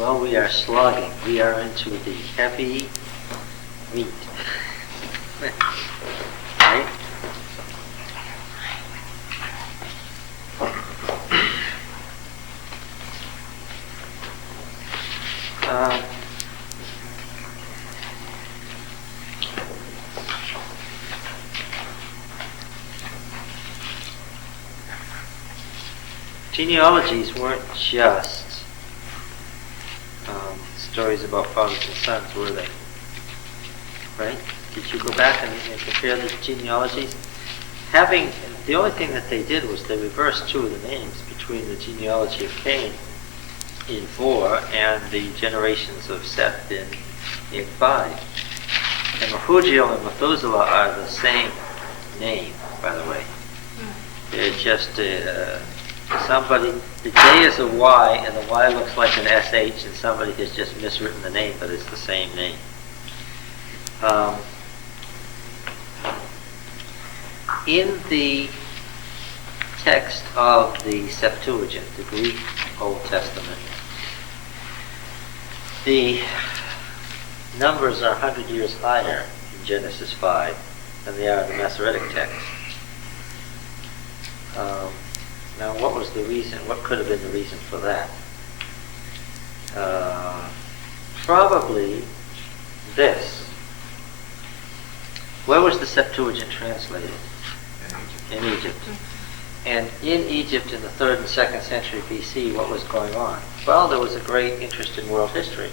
Well, we are slogging. We are into the heavy meat. Right? Genealogies weren't just stories about fathers and sons, were they? Right? Did you go back and compare the genealogies? The only thing that they did was they reversed two of the names between the genealogy of Cain in 4 and the generations of Seth in 5. And Mehujael and Methuselah are the same name, by the way. They're just somebody, the J is a Y and the Y looks like an SH, and somebody has just miswritten the name, but it's the same name. In the text of the Septuagint, the Greek Old Testament, the numbers are 100 years higher in Genesis 5 than they are in the Masoretic text. Now, what was the reason? What could have been the reason for that? Probably this. Where was the Septuagint translated? In Egypt. And in Egypt in the 3rd and 2nd century BC, what was going on? Well, there was a great interest in world history.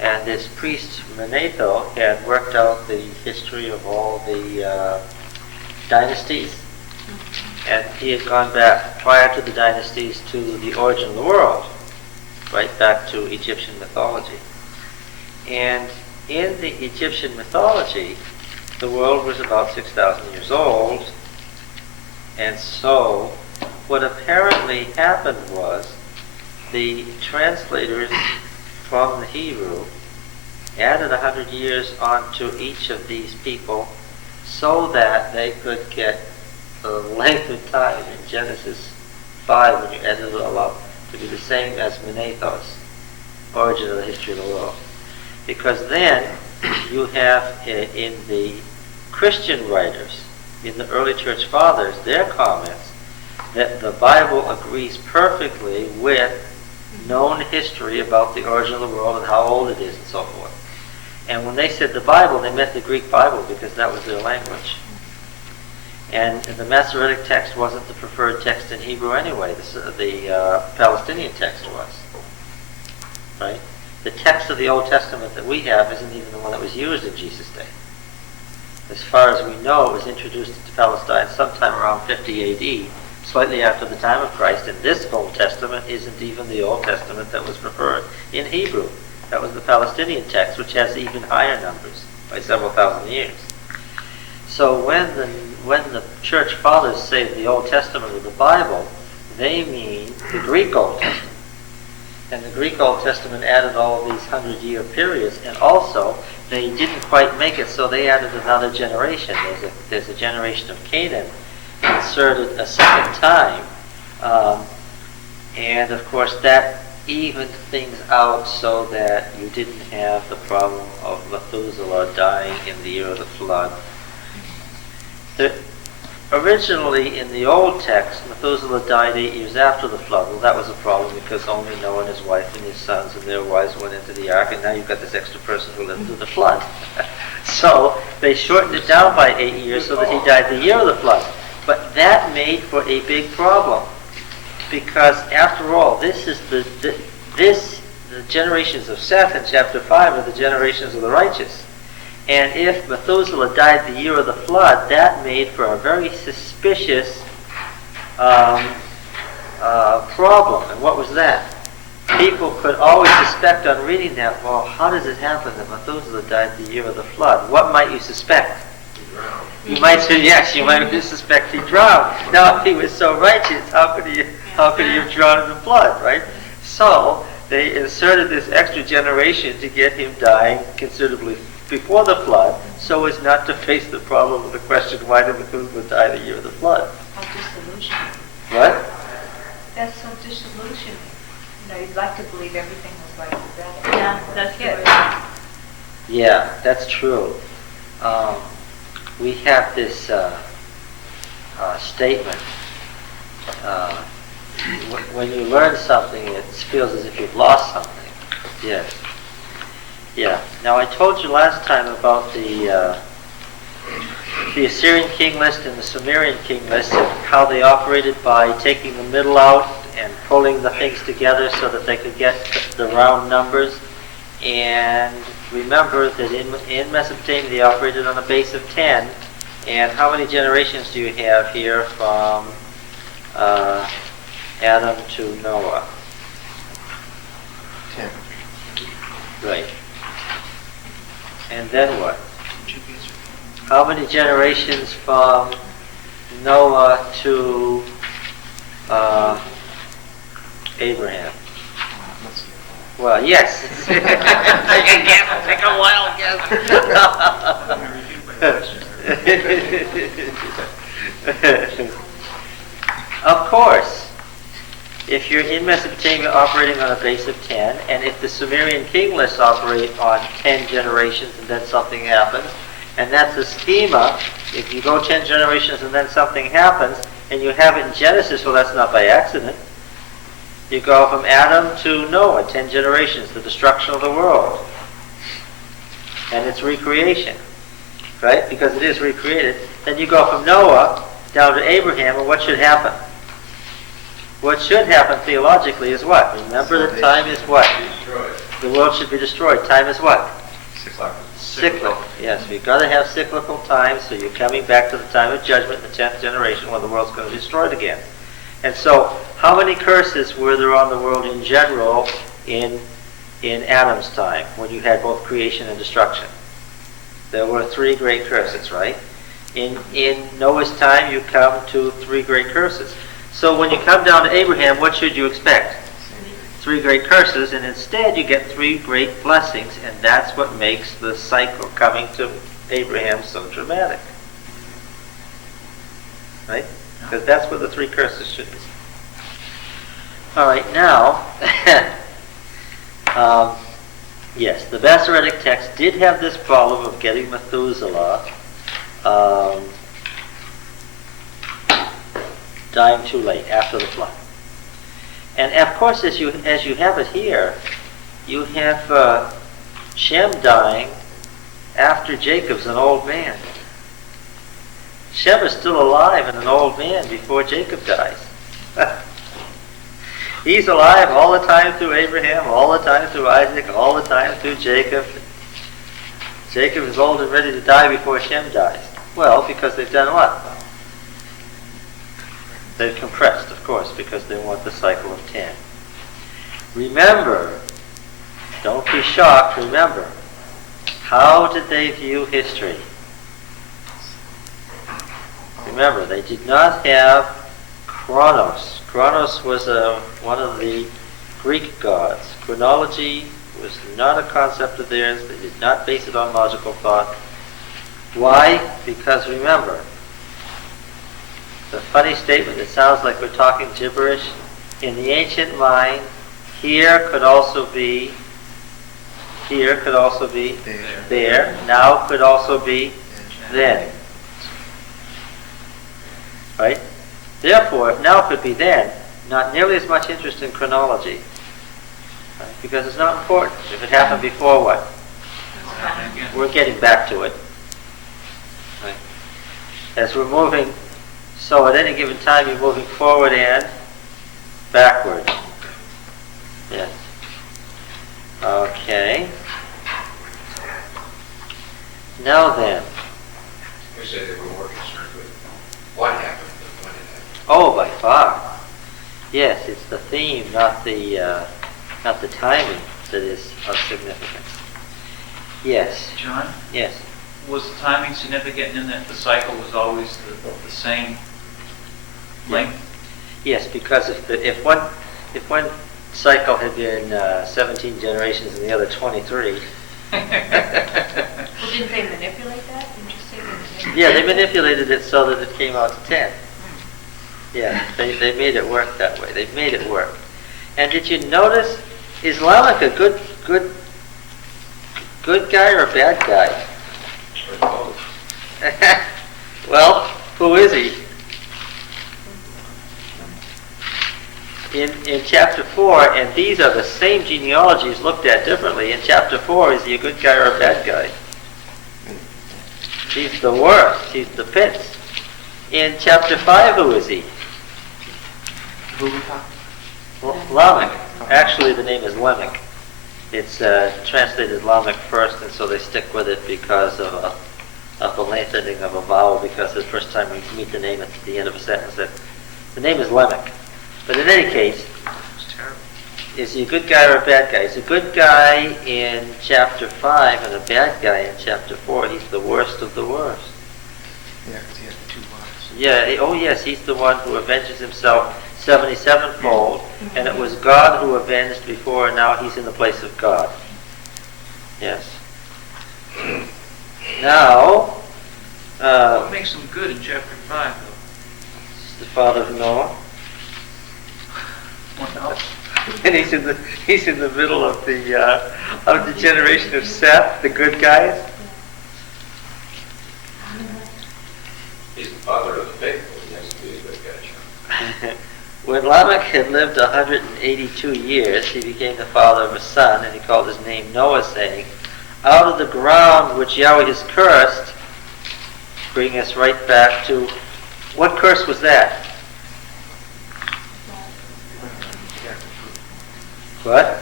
And this priest, Manetho, had worked out the history of all the dynasties. And he had gone back prior to the dynasties to the origin of the world, right back to Egyptian mythology. And in the Egyptian mythology, the world was about 6,000 years old. And so what apparently happened was the translators from the Hebrew added 100 years onto each of these people so that they could get the length of time in Genesis 5 when you added it all up to be the same as Manetho's origin of the history of the world. Because then you have in the Christian writers, in the early church fathers, their comments that the Bible agrees perfectly with known history about the origin of the world and how old it is and so forth. And when they said the Bible, they meant the Greek Bible because that was their language. And the Masoretic text wasn't the preferred text in Hebrew anyway. The Palestinian text was. Right? The text of the Old Testament that we have isn't even the one that was used in Jesus' day. As far as we know, it was introduced into Palestine sometime around 50 AD, slightly after the time of Christ, and this Old Testament isn't even the Old Testament that was preferred in Hebrew. That was the Palestinian text, which has even higher numbers by several thousand years. So when the church fathers say the Old Testament of the Bible, they mean the Greek Old Testament. And the Greek Old Testament added all of these 100-year periods, and also they didn't quite make it, so they added another generation. There's a generation of Canaan inserted a second time, and of course that evened things out so that you didn't have the problem of Methuselah dying in the year of the flood. Originally, in the Old text, Methuselah died 8 years after the flood. Well, that was a problem because only Noah and his wife and his sons and their wives went into the ark, and now you've got this extra person who lived through the flood. So they shortened it down by 8 years so that he died the year of the flood. But that made for a big problem because, after all, the generations of Seth in chapter 5 are the generations of the righteous. And if Methuselah died the year of the flood, that made for a very suspicious problem. And what was that? People could always suspect on reading that, well, how does it happen that Methuselah died the year of the flood? What might you suspect? You might say, yes, you might suspect he drowned. Now, if he was so righteous, how could he have drowned in the flood, right? So they inserted this extra generation to get him dying considerably before the flood, so as not to face the problem of the question, why did Methuselah die the year of the flood? How disillusioning. What? That's so disillusioning. You'd like to believe everything was like that. Yeah, that's good. Yeah, that's true. We have this statement. When you learn something, it feels as if you've lost something. Yes. Yeah. Now, I told you last time about the Assyrian king list and the Sumerian king list, and how they operated by taking the middle out and pulling the things together so that they could get the round numbers. And remember that in Mesopotamia they operated on a base of 10. And how many generations do you have here from Adam to Noah? 10. Right. And then what? How many generations from Noah to Abraham? Well, yes. Take a wild guess. Of course, if you're in Mesopotamia operating on a base of 10, and if the Sumerian king lists operate on 10 generations and then something happens, and that's a schema, if you go 10 generations and then something happens, and you have it in Genesis, well, that's not by accident. You go from Adam to Noah, 10 generations, the destruction of the world. And it's recreation, right? Because it is recreated. Then you go from Noah down to Abraham, and what should happen? What should happen theologically is what? Remember that time is what? Destroyed. The world should be destroyed. Time is what? Cyclical. Yes, we've got to have cyclical time, so you're coming back to the time of judgment, the 10th generation, when the world's going to be destroyed again. And so, how many curses were there on the world in general in Adam's time, when you had both creation and destruction? There were 3 great curses, right? In Noah's time, you come to 3 great curses. So when you come down to Abraham, what should you expect? 3 great curses, and instead you get 3 great blessings, and that's what makes the cycle coming to Abraham so dramatic. Right? Because that's what the 3 curses should be. All right, now, yes, the Masoretic text did have this problem of getting Methuselah dying too late after the flood. And of course, as you have it here, you have Shem dying after Jacob's an old man. Shem is still alive and an old man before Jacob dies. He's alive all the time through Abraham, all the time through Isaac, all the time through Jacob. Jacob is old and ready to die before Shem dies. Well, because they've done what? They've compressed, of course, because they want the cycle of 10. Remember, don't be shocked, remember, how did they view history? Remember, they did not have chronos. Chronos was one of the Greek gods. Chronology was not a concept of theirs. They did not base it on logical thought. Why? Because remember, the funny statement that sounds like we're talking gibberish, in the ancient mind, here could also be there, now could also be then. Right? Therefore, if now could be then, not nearly as much interest in chronology. Right? Because it's not important. If it happened before, what? We're getting back to it. Right? As we're moving, so at any given time you're moving forward and backward. Yes. Okay. Now then. You say they were more concerned with what happened than when it happened. Oh, by far. Yes, it's the theme, not the timing that is of significance. Yes. John? Yes. Was the timing significant in that the cycle was always the same length? Yes, because if one cycle had been 17 generations and the other 23. Well, didn't they manipulate that? Didn't you say they manipulated Yeah, they manipulated it so that it came out to 10. Yeah, they made it work that way. They made it work. And did you notice, is Lamech a good guy or a bad guy? Or both. Well, who is he? In chapter 4, and these are the same genealogies looked at differently. In chapter 4, is he a good guy or a bad guy? He's the worst. He's the pits. In chapter 5, who is he? Who we talking? Well, Lamech. Actually, the name is Lamech. It's translated Lamech first, and so they stick with it because of the lengthening of a vowel, because the first time we meet the name at the end of a sentence, that the name is Lamech. But in any case, It's terrible. is he a good guy or a bad guy? He's a good guy in chapter 5 and a bad guy in chapter 4. He's the worst of the worst. Yeah, because he had the 2 wives. Yeah, oh yes, he's the one who avenges himself 77-fold, and it was God who avenged before, and now he's in the place of God. Yes. Now, What makes him good in chapter 5, though? it's the father of Noah, What else? and he's in the middle of the generation of Seth, the good guys. He's the father of the faithful. He has to be a good guy. When Lamech had lived 182 years, he became the father of a son, and he called his name Noah, saying, "Out of the ground which Yahweh has cursed," bring us right back to, what curse was that? What?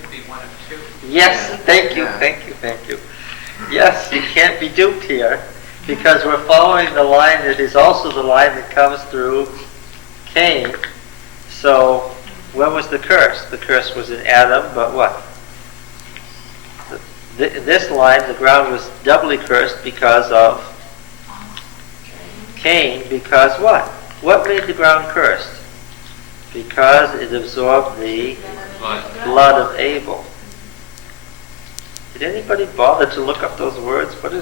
Could be one of two. Yes, thank you, Yeah. thank you, thank you. Yes, you can't be duped here, because we're following the line that is also the line that comes through Cain. So, when was the curse? The curse was in Adam, but what? This line, the ground was doubly cursed because of Cain, because what? What made the ground cursed? Because it absorbed the blood of Abel. Did anybody bother to look up those words? What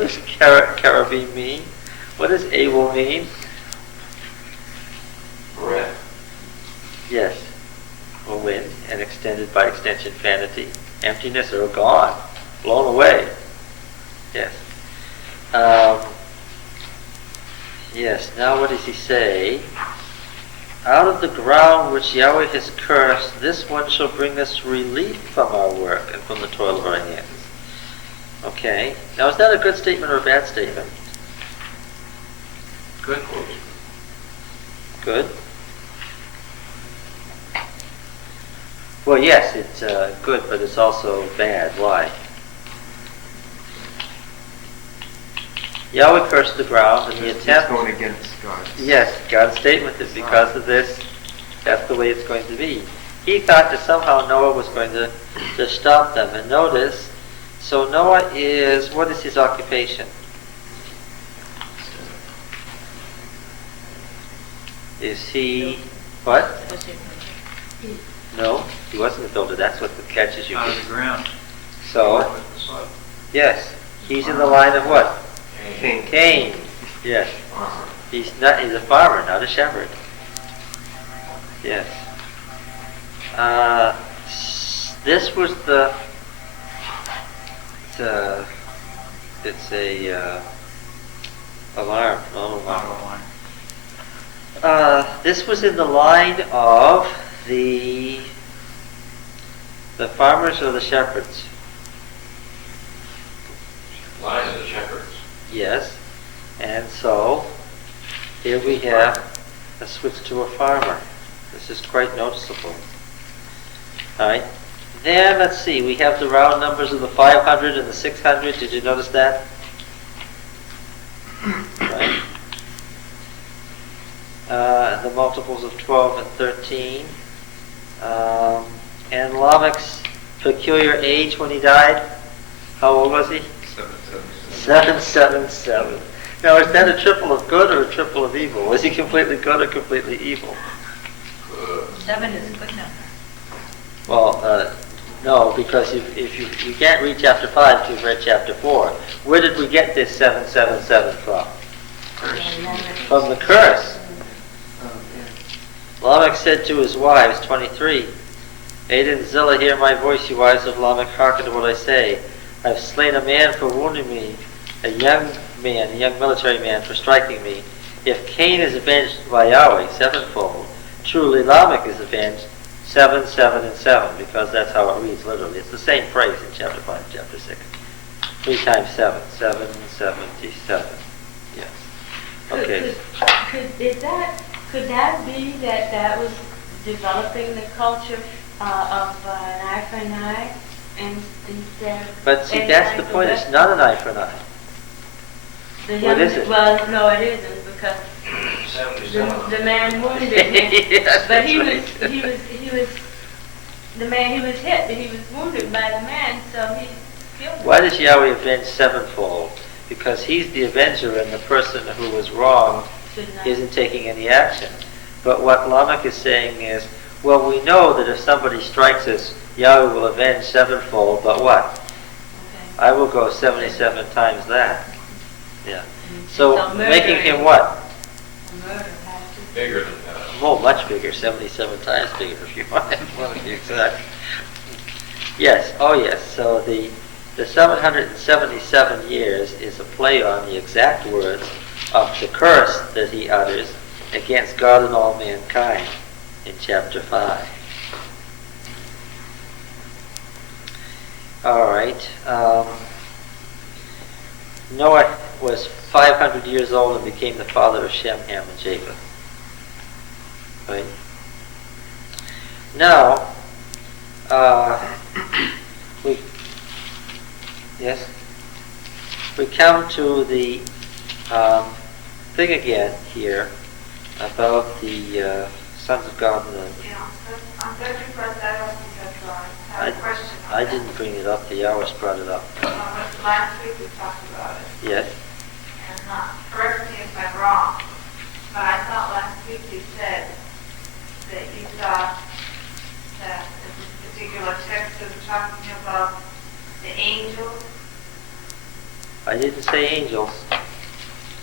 does carabine mean? What does Abel mean? Breath. Yes. Or wind, and extended by extension vanity. Emptiness or gone. Blown away. Yes. Yes, now what does he say? Out of the ground which Yahweh has cursed, this one shall bring us relief from our work and from the toil of our hands. Okay. Now is that a good statement or a bad statement? Good. Good. Well, yes, it's good, but it's also bad. Why? Yahweh cursed the ground, and the It's attempt... going against God's. Yes, God's statement is because of this, that's the way it's going to be. He thought that somehow Noah was going to stop them. And notice, so Noah is, what is his occupation? Is he, what? No, he wasn't a builder. That's what catches you. Out of the ground. So, With the soil. yes, he's in the line of what? Cain. Cain. Yes. He's a farmer, not a shepherd. Yes. This was it's a alarm. Oh, alarm. This was in the line of the farmers or the shepherds. Line of the shepherds. Yes. And so here we have a switch to a farmer. This is quite noticeable. All right. Then let's see. We have the round numbers of the 500 and the 600. Did you notice that? Right. The multiples of 12 and 13. And Lamech's peculiar age when he died. How old was he? 777. Now, is that a triple of good or a triple of evil? Was he completely good or completely evil? 7 is a good number. Well, no, because if you can't read chapter 5 till you've read chapter 4. Where did we get this 777 from? From the curse. Lamech said to his wives, 23, Ada and Zillah, hear my voice, you wives of Lamech, hearken to what I say. I have slain a man for wounding me, a young military man for striking me. If Cain is avenged by Yahweh sevenfold, truly Lamech is avenged 7, 7, and 7, because that's how it reads literally. It's the same phrase in chapter 5 and chapter 6. 3 times 7, 7, 77. Yes. Okay. Could that be that was developing the culture of an eye for an eye, and instead? But see, that's the point. It's not an eye for an eye. What is it? Well, no, it isn't, because 77. the man wounded him, Yes, but he that's right. was the man. He was hit, but he was wounded by the man, so he killed him. Why does Yahweh avenge sevenfold? Because he's the avenger, and the person who was wrong Should not. isn't taking any action. But what Lamech is saying is, well, we know that if somebody strikes us, Yahweh will avenge sevenfold, but what? Okay. I will go 77 times that. Yeah. So So making murdering. him what? A murder has to. Bigger than Oh, much bigger, 77 times bigger if you want to be exact. Yes, oh yes, so the 777 years is a play on the exact words of the curse that he utters against God and all mankind in chapter 5. All right. Noah was 500 years old and became the father of Shem, Ham, and Japheth. Right? Now, we come to the thing again here about the sons of God and the... Yeah, I'm glad you brought that up because I have a question on I that. didn't bring it up, the hours brought it up. Last week we talked about it, Yes? and correct me if I'm wrong, but I thought last week you said that you thought that this particular text was talking about the angels. I didn't say angels.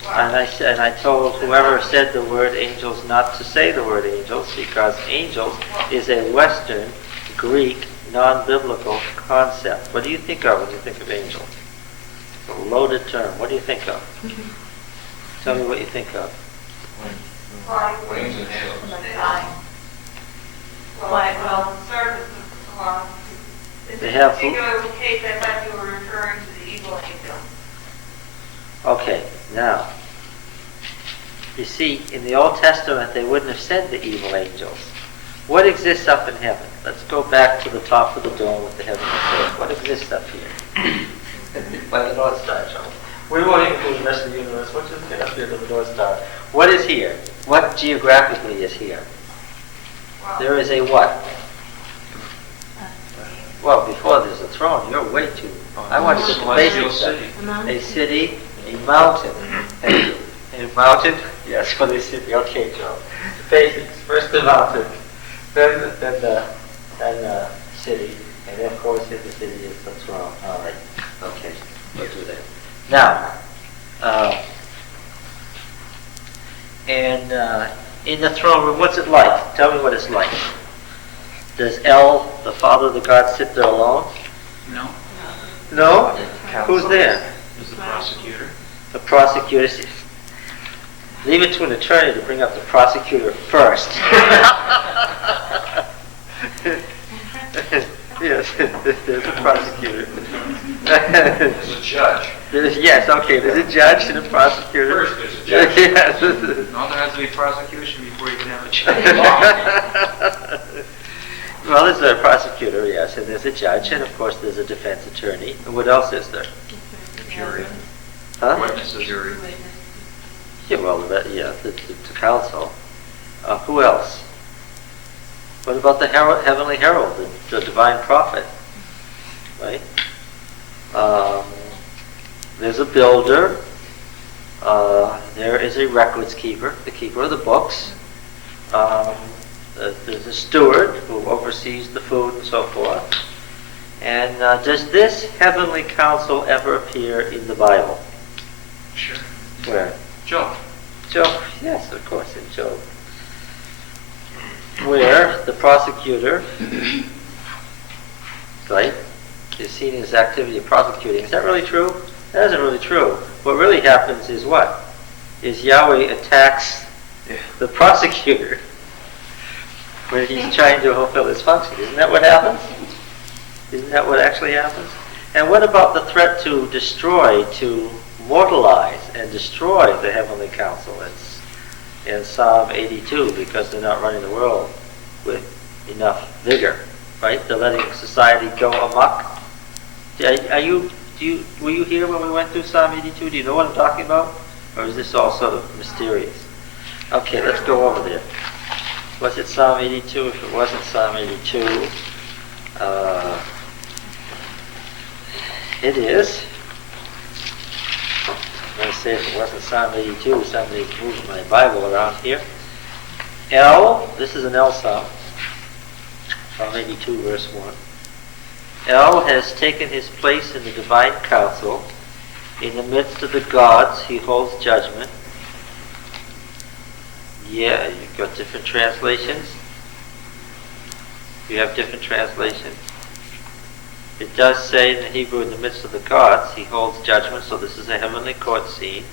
Well, And I told whoever said the word angels not to say the word angels, because angels is a Western Greek non-biblical concept. What do you think of when you think of angels? It's a loaded term. What do you think of? Tell me what you think of. Wings and halos. Well, service of in They this have- particular case, I thought you were referring to the evil angel. Okay, now, you see, in the Old Testament, they wouldn't have said the evil angels. What exists up in heaven? Let's go back to the top of the dome with the heavenly court. What exists up here? By the North Star, John. We won't even do the rest of the universe. We'll just get up here to the North Star. What is here? What geographically is here? Well, There is a what? Well, before there's a throne, you're way too... I want to get the Celestial basics up. city. A city, a mountain. A mountain? Yes, for the city. Okay, Joe. The basics. First the mountain, then the city, and then of course in the city is the throne. All right. Okay, we'll do that. Now, in the throne room, what's it like? Tell me what it's like. Does El, the father of the gods, sit there alone? No, No? Who's there? is the prosecutor. The prosecutor. Leave it to an attorney to bring up the prosecutor first. Yes, there's a prosecutor. There's a judge. Yes, okay, there's a judge and a prosecutor. First there's a judge. Yes. No, there has to be prosecution before you can have a judge. Well, there's a prosecutor, yes, and there's a judge, and of course there's a defense attorney. And what else is there? Jury. Huh? Witnesses. Jury. Yeah, well, the council. Who else? What about the heavenly herald, the divine prophet? Right? There's a builder. There is a records keeper, the keeper of the books. There's a steward who oversees the food and so forth. And does this heavenly council ever appear in the Bible? Sure. Where? Job. Job. Yes, of course, in Job. where the prosecutor, right, is seen in his activity of prosecuting. Is that really true? That isn't really true. What really happens is what? Is Yahweh attacks the prosecutor when he's trying to fulfill his function. Isn't that what happens? Isn't that what actually happens? And what about the threat to destroy, to mortalize and destroy the heavenly council? It's in Psalm 82, because they're not running the world with enough vigor, right? They're letting society go amok. Were you here when we went through Psalm 82? Do you know what I'm talking about? Or is this all sort of mysterious? Okay, let's go over there. Was it Psalm 82? If it wasn't Psalm 82, it is. I'm going to say if it wasn't Psalm 82, somebody's moving my Bible around here. This is an L Psalm. Psalm 82, verse 1. El has taken his place in the divine council. In the midst of the gods, he holds judgment. Yeah, you've got different translations. You have different translations. It does say in the Hebrew, in the midst of the gods, he holds judgment, so this is a heavenly court scene.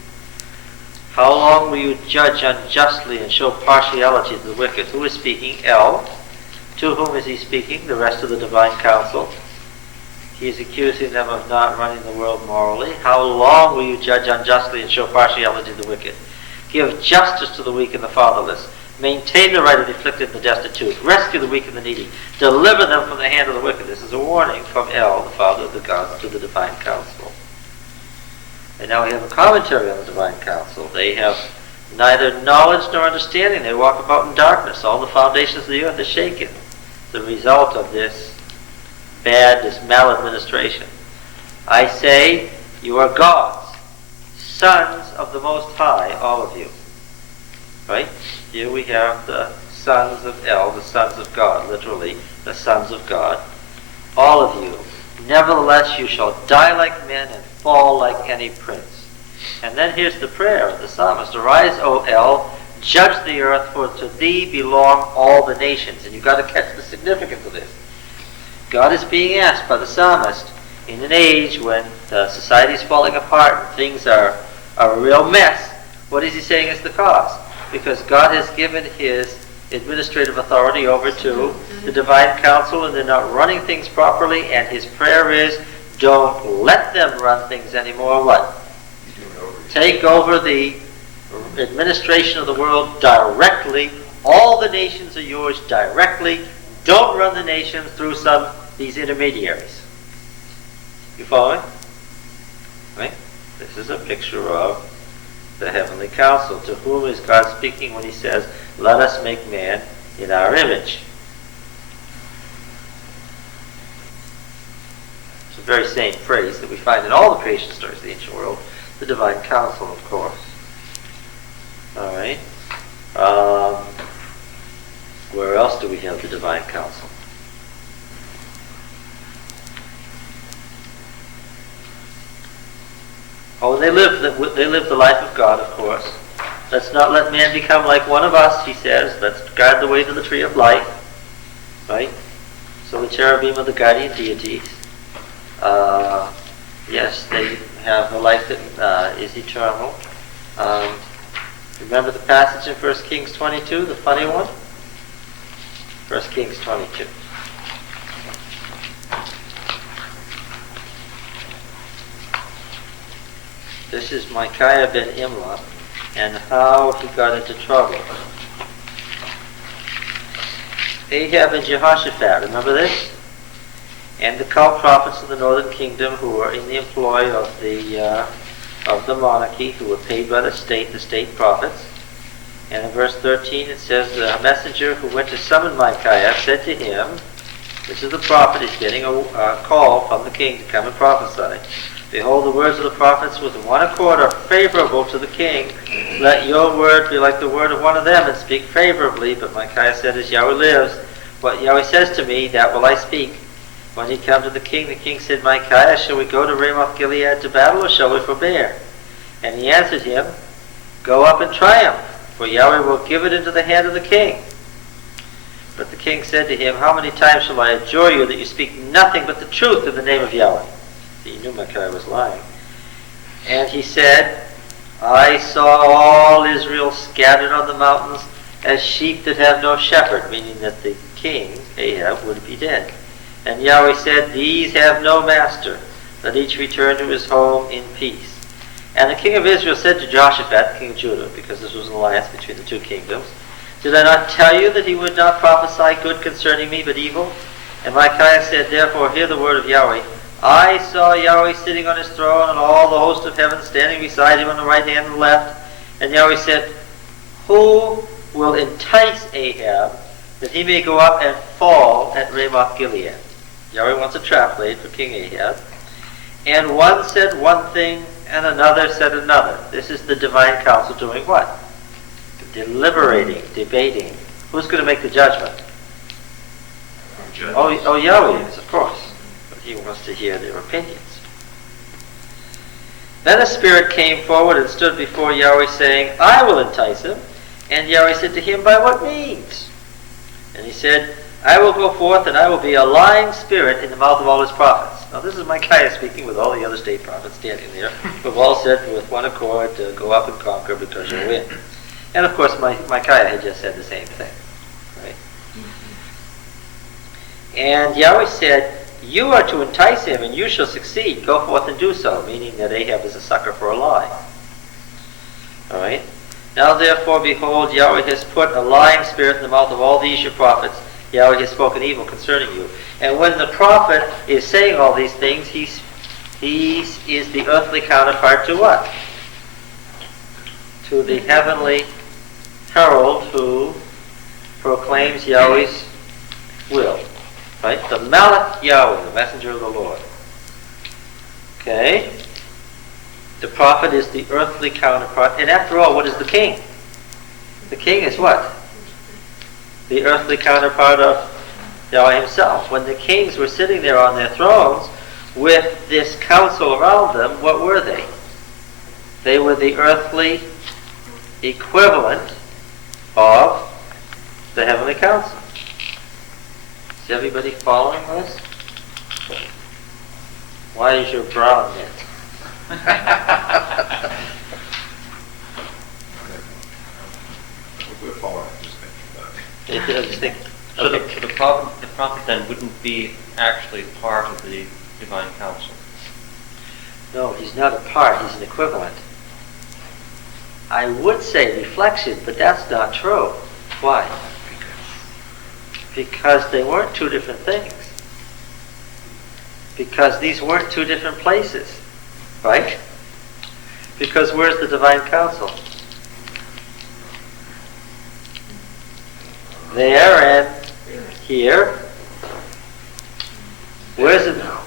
How long will you judge unjustly and show partiality to the wicked? Who is speaking? El. To whom is he speaking? The rest of the divine council. He is accusing them of not running the world morally. How long will you judge unjustly and show partiality to the wicked? Give justice to the weak and the fatherless. Maintain the right of the afflicted and the destitute. Rescue the weak and the needy. Deliver them from the hand of the wicked. This is a warning from El, the father of the gods, to the divine council. And now we have a commentary on the divine council. They have neither knowledge nor understanding. They walk about in darkness. All the foundations of the earth are shaken. The result of this maladministration. I say, you are gods, sons of the Most High, all of you. Right? Here we have the sons of El, the sons of God, literally, the sons of God. All of you. Nevertheless, you shall die like men and fall like any prince. And then here's the prayer of the psalmist. Arise, O El, judge the earth, for to thee belong all the nations. And you've got to catch the significance of this. God is being asked by the psalmist in an age when the society is falling apart and things are a real mess. What is he saying is the cause? Because God has given his administrative authority over to the divine council, and they're not running things properly, and his prayer is, don't let them run things anymore. What? Take over the administration of the world directly. All the nations are yours directly. Don't run the nations through these intermediaries. You following? Right? This is a picture of the heavenly council. To whom is God speaking when he says, let us make man in our image? It's the very same phrase that we find in all the creation stories of the ancient world. The divine council, of course. All right. Where else do we have the divine council? Oh, they live the life of God, of course. Let's not let man become like one of us, he says. Let's guard the way to the tree of life. Right? So the cherubim are the guardian deities. Yes, they have a life that is eternal. Remember the passage in 1 Kings 22, the funny one? 1 Kings 22. This is Micaiah ben Imlah and how he got into trouble. Ahab and Jehoshaphat, remember this? And the cult prophets of the northern kingdom who were in the employ of the monarchy, who were paid by the state prophets. And in verse 13 it says, a messenger who went to summon Micaiah said to him, this is the prophet, he's getting a call from the king to come and prophesy. Behold, the words of the prophets with one accord are favorable to the king. Let your word be like the word of one of them, and speak favorably. But Micaiah said, as Yahweh lives, what Yahweh says to me, that will I speak. When he came to the king said, Micaiah, shall we go to Ramoth Gilead to battle, or shall we forbear? And he answered him, go up and triumph, for Yahweh will give it into the hand of the king. But the king said to him, how many times shall I adjure you that you speak nothing but the truth in the name of Yahweh? He knew Micaiah was lying. And he said, I saw all Israel scattered on the mountains as sheep that have no shepherd, meaning that the king, Ahab, would be dead. And Yahweh said, these have no master. Let each return to his home in peace. And the king of Israel said to Jehoshaphat, king of Judah, because this was an alliance between the two kingdoms, did I not tell you that he would not prophesy good concerning me, but evil? And Micaiah said, therefore hear the word of Yahweh. I saw Yahweh sitting on his throne, and all the host of heaven standing beside him on the right hand and the left. And Yahweh said, who will entice Ahab, that he may go up and fall at Ramoth Gilead? Yahweh wants a trap laid for King Ahab. And one said one thing, and another said another. This is the divine council doing what? Deliberating, debating. Who's going to make the judgment? Oh, Yahweh is, of course. But he wants to hear their opinions. Then a spirit came forward and stood before Yahweh, saying, I will entice him. And Yahweh said to him, by what means? And he said, I will go forth, and I will be a lying spirit in the mouth of all his prophets. Now this is Micaiah speaking with all the other state prophets standing there, who have all said with one accord to go up and conquer because you'll win. And of course Micaiah had just said the same thing. Right? And Yahweh said, you are to entice him, and you shall succeed. Go forth and do so, meaning that Ahab is a sucker for a lie. All right? Now therefore, behold, Yahweh has put a lying spirit in the mouth of all these your prophets. Yahweh has spoken evil concerning you. And when the prophet is saying all these things, he is the earthly counterpart to what? To the heavenly herald who proclaims Yahweh's will. Right? The Malach Yahweh, the messenger of the Lord. Okay? The prophet is the earthly counterpart. And after all, what is the king? The king is what? The earthly counterpart of Yahweh himself. When the kings were sitting there on their thrones with this council around them, what were they? They were the earthly equivalent of the heavenly council. Is everybody following this? Why is your brow knit? We're following, just making that. I just think, So okay. the prophet then wouldn't be actually part of the divine council. No, he's not a part, he's an equivalent. I would say reflection, but that's not true. Why? Because they weren't two different things. Because these weren't two different places. Right? Because where's the divine council? There and here. Where's it now?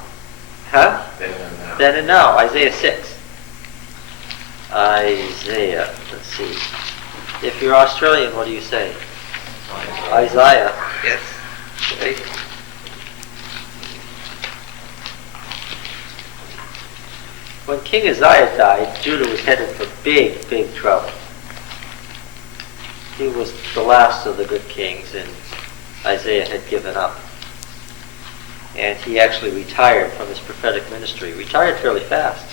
Huh? Then and now. Then and now. Isaiah 6. Isaiah. Let's see. If you're Australian, what do you say? Isaiah. Yes. Okay. When King Uzziah died, Judah was headed for big, big trouble. He was the last of the good kings, and Isaiah had given up. And he actually retired from his prophetic ministry. Retired fairly fast.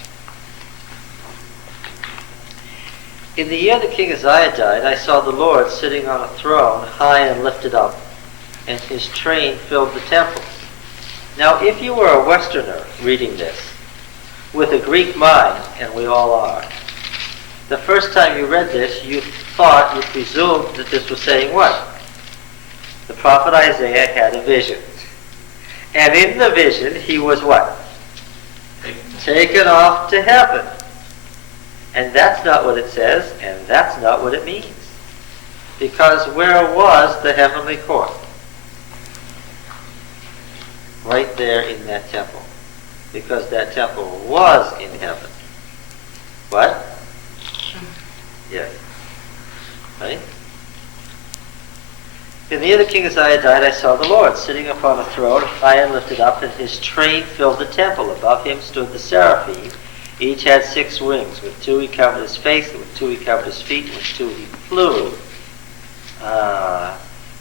In the year that King Uzziah died, I saw the Lord sitting on a throne, high and lifted up, and his train filled the temple. Now, if you were a Westerner reading this, with a Greek mind, and we all are, the first time you read this, you presumed that this was saying what? The prophet Isaiah had a vision. And in the vision, he was what? Taken off to heaven. And that's not what it says, and that's not what it means. Because where was the heavenly court? Right there in that temple. Because that temple was in heaven. What? Yes. Right? In the year that King Uzziah died, I saw the Lord sitting upon a throne, high and lifted up, and his train filled the temple. Above him stood the seraphim. Each had 6 wings. With 2 he covered his face, and with 2 he covered his feet, and with 2 he flew.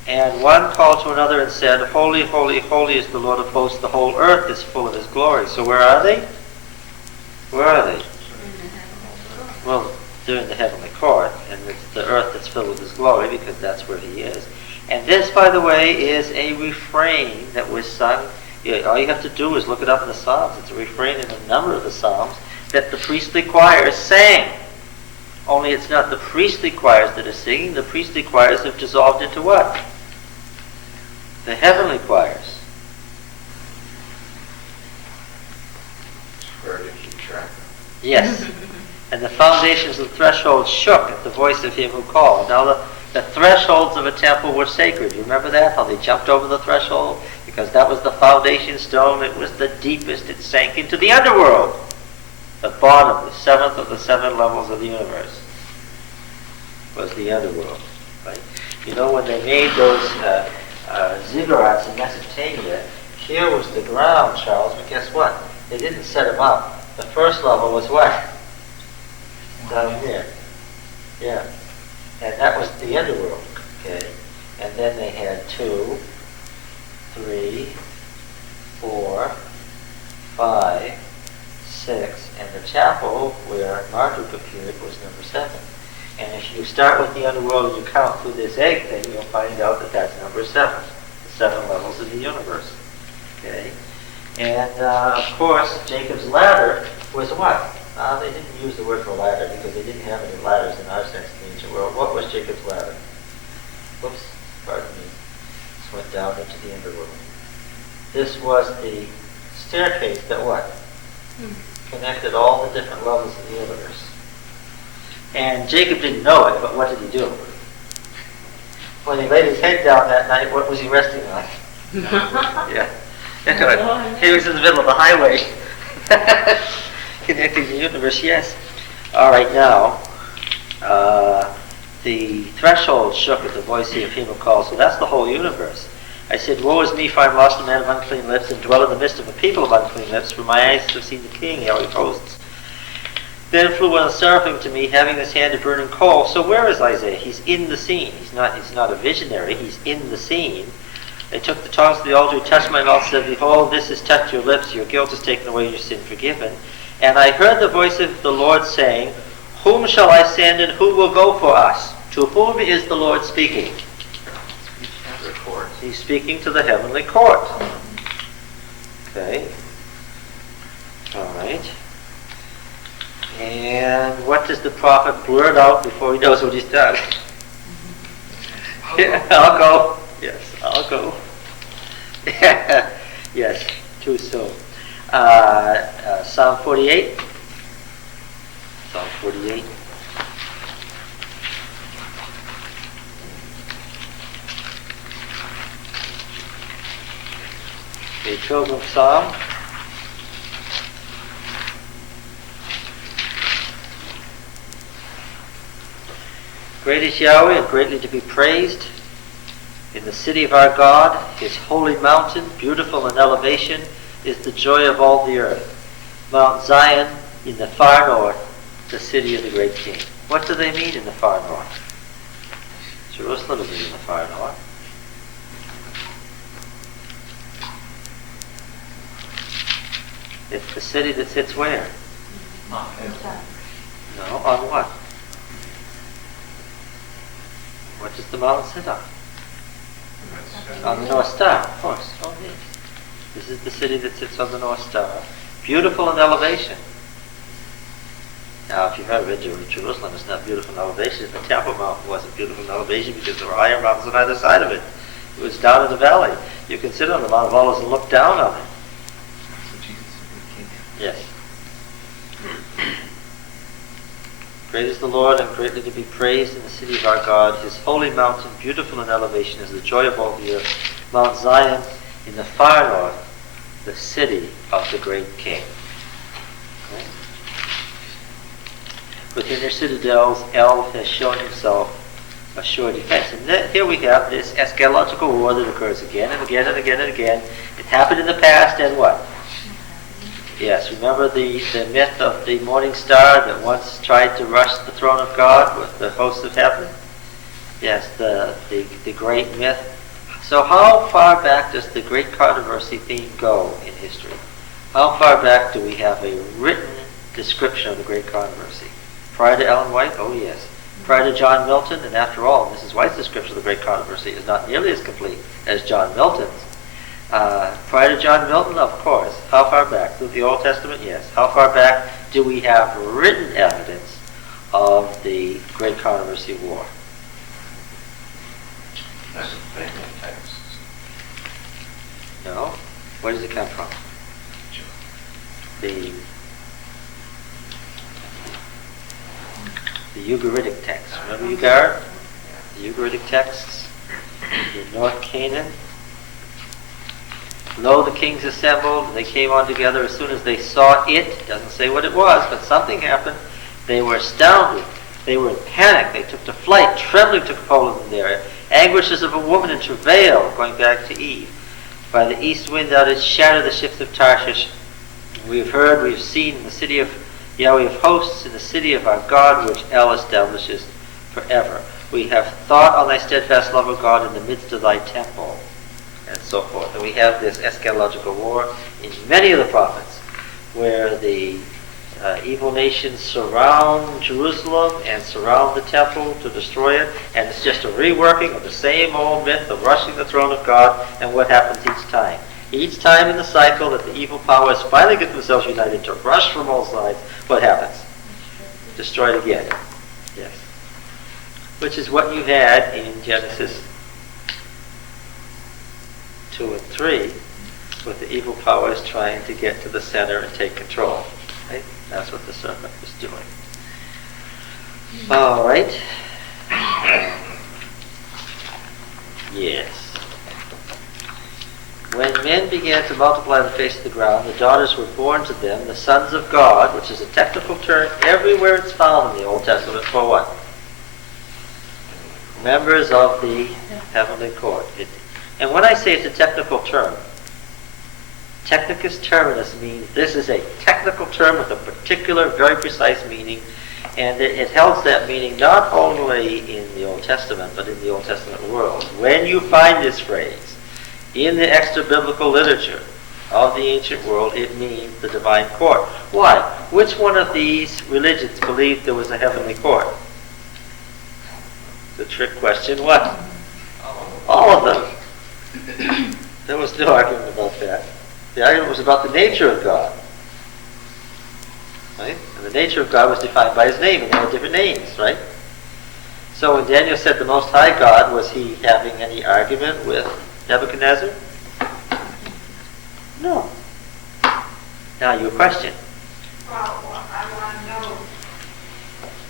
And one called to another and said, Holy, holy, holy is the Lord of hosts. The whole earth is full of his glory. So where are they? Where are they? Well, they're in the heavenly court, and it's the earth that's filled with his glory because that's where he is. And this, by the way, is a refrain that was sung. All you have to do is look it up in the Psalms. It's a refrain in a number of the Psalms that the priestly choirs sang. Only it's not the priestly choirs that are singing. The priestly choirs have dissolved into what? The heavenly choirs. It's hard to keep track of. Yes. And the foundations of the threshold shook at the voice of him who called. Now the thresholds of a temple were sacred. You remember that? How they jumped over the threshold? Because that was the foundation stone. It was the deepest. It sank into the underworld. The bottom, the seventh of the 7 levels of the universe was the underworld. Right? You know, when they made those ziggurats in Mesopotamia, here was the ground, Charles, but guess what? They didn't set them up. The first level was what? Down here. Yeah. And that was the underworld. Okay. And then they had 2, 3, 4, 5, 6, and the chapel where Marduk appeared was number 7. And if you start with the underworld and you count through this egg thing, you'll find out that that's number 7. The 7 levels of the universe. Okay. And of course, Jacob's ladder was what? They didn't use the word for ladder because they didn't have any ladders in our sense in the ancient world. What was Jacob's ladder? Whoops, pardon me. This went down into the underworld. This was the staircase that what? Connected all the different levels of the universe. And Jacob didn't know it, but what did he do? When he laid his head down that night, what was he resting on? Yeah. He was in the middle of the highway. Connecting the universe, yes. All right, now, the threshold shook at the voice of him who called, so that's the whole universe. I said, woe is me, for I am lost, a man of unclean lips, and dwell in the midst of a people of unclean lips, for my eyes have seen the King, how he hosts. Then flew one of the seraphim to me, having in his hand a burning coal. So where is Isaiah? He's in the scene. He's not a visionary, he's in the scene. They took the tongs of the altar, touched my mouth, said, behold, this has touched your lips, your guilt is taken away, your sin forgiven. And I heard the voice of the Lord saying, whom shall I send and who will go for us? To whom is the Lord speaking? He's speaking to the heavenly court. Okay. All right. And what does the prophet blurt out before he knows what he's done? I'll go. Yes, I'll go. Yes, too soon. Psalm 48. Psalm 48. A pilgrim psalm. Great is Yahweh and greatly to be praised in the city of our God. His holy mountain, beautiful in elevation, is the joy of all the earth. Mount Zion in the far north, the city of the great King. What do they mean in the far north? Jerusalem is in the far north. It's the city that sits where? No, on what? What does the mountain sit on? On the North Star, of course. Oh, yes. This is the city that sits on the North Star. Beautiful in elevation. Now, if you've ever been to Jerusalem, it's not beautiful in elevation. The Temple Mountain wasn't beautiful in elevation because there were higher mountains on either side of it. It was down in the valley. You can sit on the Mount of Olives and look down on it. So Jesus is the King. Yes. Great is the Lord and greatly to be praised in the city of our God. His holy mountain, beautiful in elevation, is the joy of all the earth. Mount Zion in the far north, the city of the great King. Okay. Within their citadels, El has shown himself a sure defense. And then, here we have this eschatological war that occurs again and again and again and again. It happened in the past, and what? Yes, remember the myth of the morning star that once tried to rush the throne of God with the hosts of heaven? Yes, the great myth. So how far back does the great controversy theme go in history? How far back do we have a written description of the great controversy? Prior to Ellen White? Oh yes. Prior to John Milton, and after all, Mrs. White's description of the great controversy is not nearly as complete as John Milton's. Prior to John Milton, of course. How far back? Through the Old Testament? Yes. How far back do we have written evidence of the great controversy war? That's a family text. No. Where does it come from? The Ugaritic text. Remember Ugarit? The Ugaritic texts in North Canaan. Lo, the kings assembled. They came on together as soon as they saw it. Doesn't say what it was, but something happened. They were astounded. They were in panic. They took to flight. Trembling took hold of them there. Anguishes of a woman in travail, going back to Eve. By the east wind thou didst shatter the ships of Tarshish. We have heard, we have seen in the city of Yahweh of hosts, in the city of our God, which El establishes forever. We have thought on thy steadfast love, O God, in the midst of thy temple, and so forth. And we have this eschatological war in many of the prophets, where the evil nations surround Jerusalem and surround the temple to destroy it, and it's just a reworking of the same old myth of rushing the throne of God. And what happens each time? Each time in the cycle that the evil powers finally get themselves united to rush from all sides, what happens? Destroyed again. Yes. Which is what you had in Genesis 2 and 3, with the evil powers trying to get to the center and take control. Right? That's what the serpent was doing. All right. Yes. When men began to multiply the face of the ground, the daughters were born to them, the sons of God, which is a technical term everywhere it's found in the Old Testament for what? Members of the heavenly court. And when I say it's a technical term, technicus terminus means this is a technical term with a particular, very precise meaning, and it holds that meaning not only in the Old Testament, but in the Old Testament world. When you find this phrase in the extra-biblical literature of the ancient world, it means the divine court. Why? Which one of these religions believed there was a heavenly court? The trick question, what? All of them. There was no argument about that. The argument was about the nature of God. Right? And the nature of God was defined by his name, and they had different names, right? So when Daniel said the Most High God, was he having any argument with Nebuchadnezzar? No. Now your question. Well, I want to know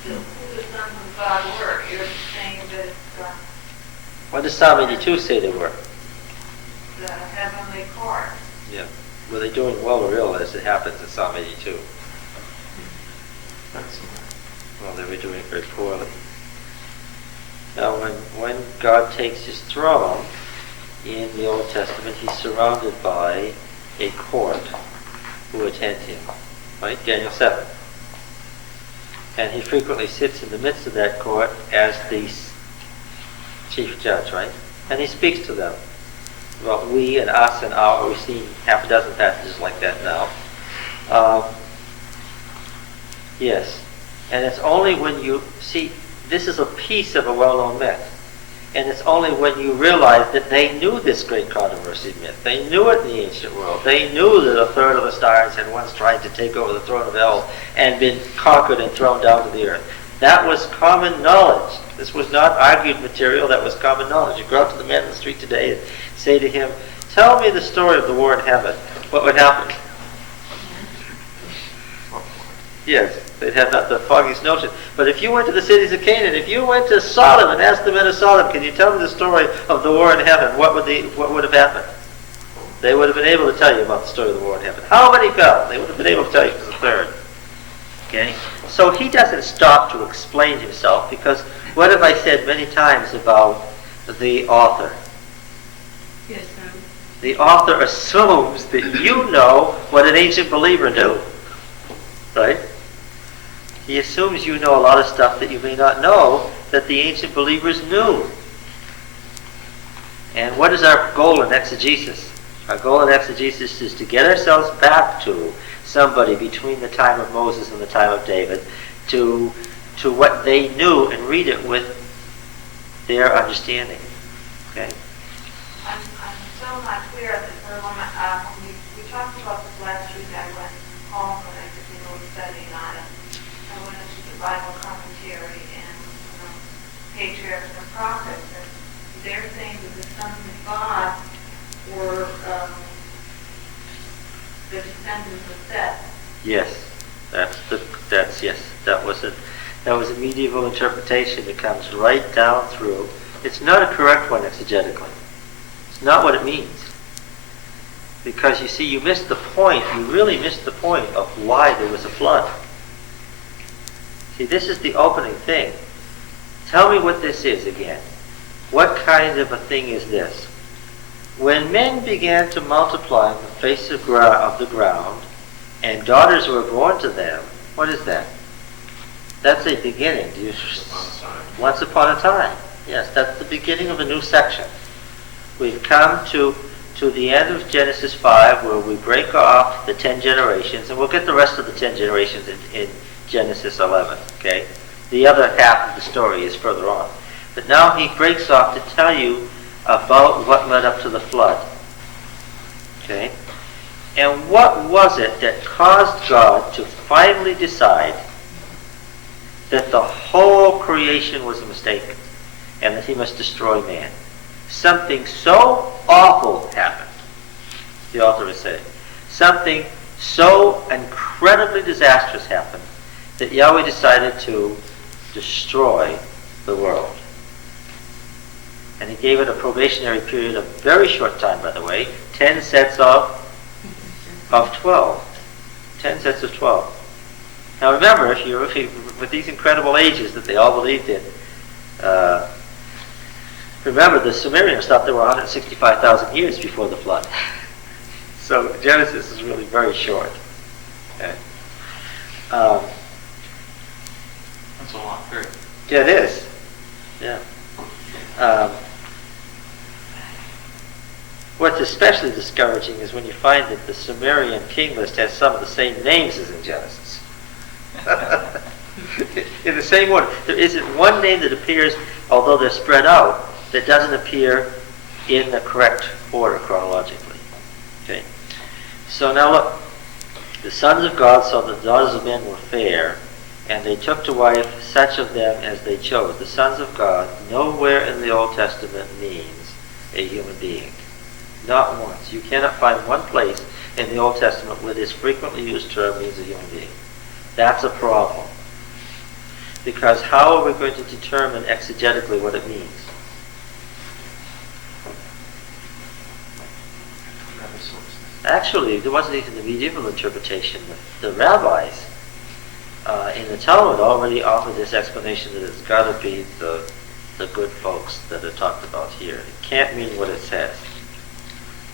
who the sons of God were. You're saying that it's What does Psalm 82 say they were? the heavenly court. Yeah. Were they doing well or ill as it happens in Psalm 82? Well, they were doing very poorly. Now, when God takes his throne in the Old Testament, he's surrounded by a court who attend him. Right? Daniel 7. And he frequently sits in the midst of that court as the chief judge, right? And he speaks to them about we and us and our. We've seen half a dozen passages like that now. Yes. And it's only when you see, this is a piece of a well-known myth. And it's only when you realize that they knew this great controversy myth. They knew it in the ancient world. They knew that a third of the stars had once tried to take over the throne of El and been conquered and thrown down to the earth. That was common knowledge. This was not argued material. That was common knowledge. You go out to the man in the street today and say to him, tell me the story of the war in heaven. What would happen? Yes, they'd have not the foggiest notion. But if you went to the cities of Canaan, if you went to Sodom and asked the men of Sodom, can you tell me the story of the war in heaven? What would have happened? They would have been able to tell you about the story of the war in heaven. How many fell? They would have been able to tell you it was a third. Okay? So he doesn't stop to explain himself, because what have I said many times about the author? Yes, sir. The author assumes that you know what an ancient believer knew. Right? He assumes you know a lot of stuff that you may not know, that the ancient believers knew. And what is our goal in exegesis? Our goal in exegesis is to get ourselves back to somebody between the time of Moses and the time of David, to what they knew, and read it with their understanding. Okay? I'm still not clear at this, or when we talked about this last week, I went home and I did a little studying on it. I went into the Bible commentary and patriarchs and prophets, and they're saying that the sons of God were the descendants of Seth. Yes, that was a medieval interpretation that comes right down through. It's not a correct one exegetically. It's not what it means. Because you see, you missed the point. You really missed the point of why there was a flood. See, this is the opening thing. Tell me what this is again. What kind of a thing is this? When men began to multiply on the face of the ground, and daughters were born to them, what is that? That's a beginning. Once upon a time. Yes, that's the beginning of a new section. We've come to the end of Genesis 5, where we break off the 10 generations, and we'll get the rest of the 10 generations in Genesis 11. Okay? The other half of the story is further on. But now he breaks off to tell you about what led up to the flood. Okay? And what was it that caused God to finally decide that the whole creation was a mistake and that he must destroy man? Something so awful happened, the author is saying. Something so incredibly disastrous happened that Yahweh decided to destroy the world. And he gave it a probationary period of very short time, by the way, 10 sets of 12. 10 sets of 12. Now remember, if you with these incredible ages that they all believed in, remember the Sumerians thought there were 165,000 years before the flood. So Genesis is really very short. Okay. That's a long period. Yeah, it is. Yeah. What's especially discouraging is when you find that the Sumerian king list has some of the same names as in Genesis. In the same order. There isn't one name that appears, although they're spread out, that doesn't appear in the correct order chronologically. Okay? So now look. The sons of God saw that the daughters of men were fair, and they took to wife such of them as they chose. The sons of God nowhere in the Old Testament means a human being. Not once. You cannot find one place in the Old Testament where this frequently used term means a human being. That's a problem. Because how are we going to determine exegetically what it means? Actually, there wasn't even the medieval interpretation. The rabbis in the Talmud already offered this explanation that it's got to be the good folks that are talked about here. It can't mean what it says.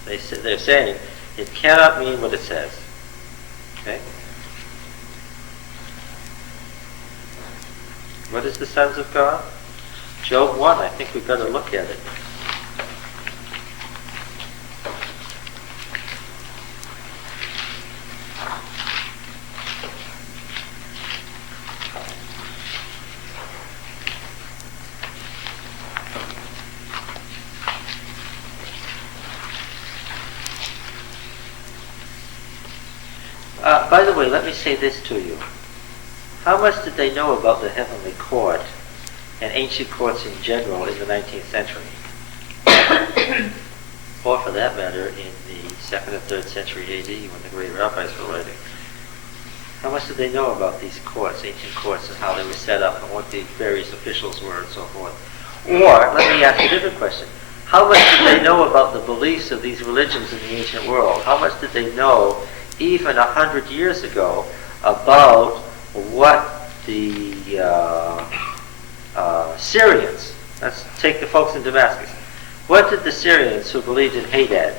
They're saying it cannot mean what it says. Okay? What is the sons of God? Job 1, I think we've got to look at it. By the way, let me say this to you. How much did they know about the heavenly court and ancient courts in general in the 19th century? Or for that matter, in the 2nd and 3rd century AD when the great rabbis were writing? How much did they know about these courts, ancient courts, and how they were set up and what the various officials were and so forth? Or, let me ask a different question. How much did they know about the beliefs of these religions in the ancient world? How much did they know even 100 years ago about what the Syrians, let's take the folks in Damascus, what did the Syrians who believed in Hadad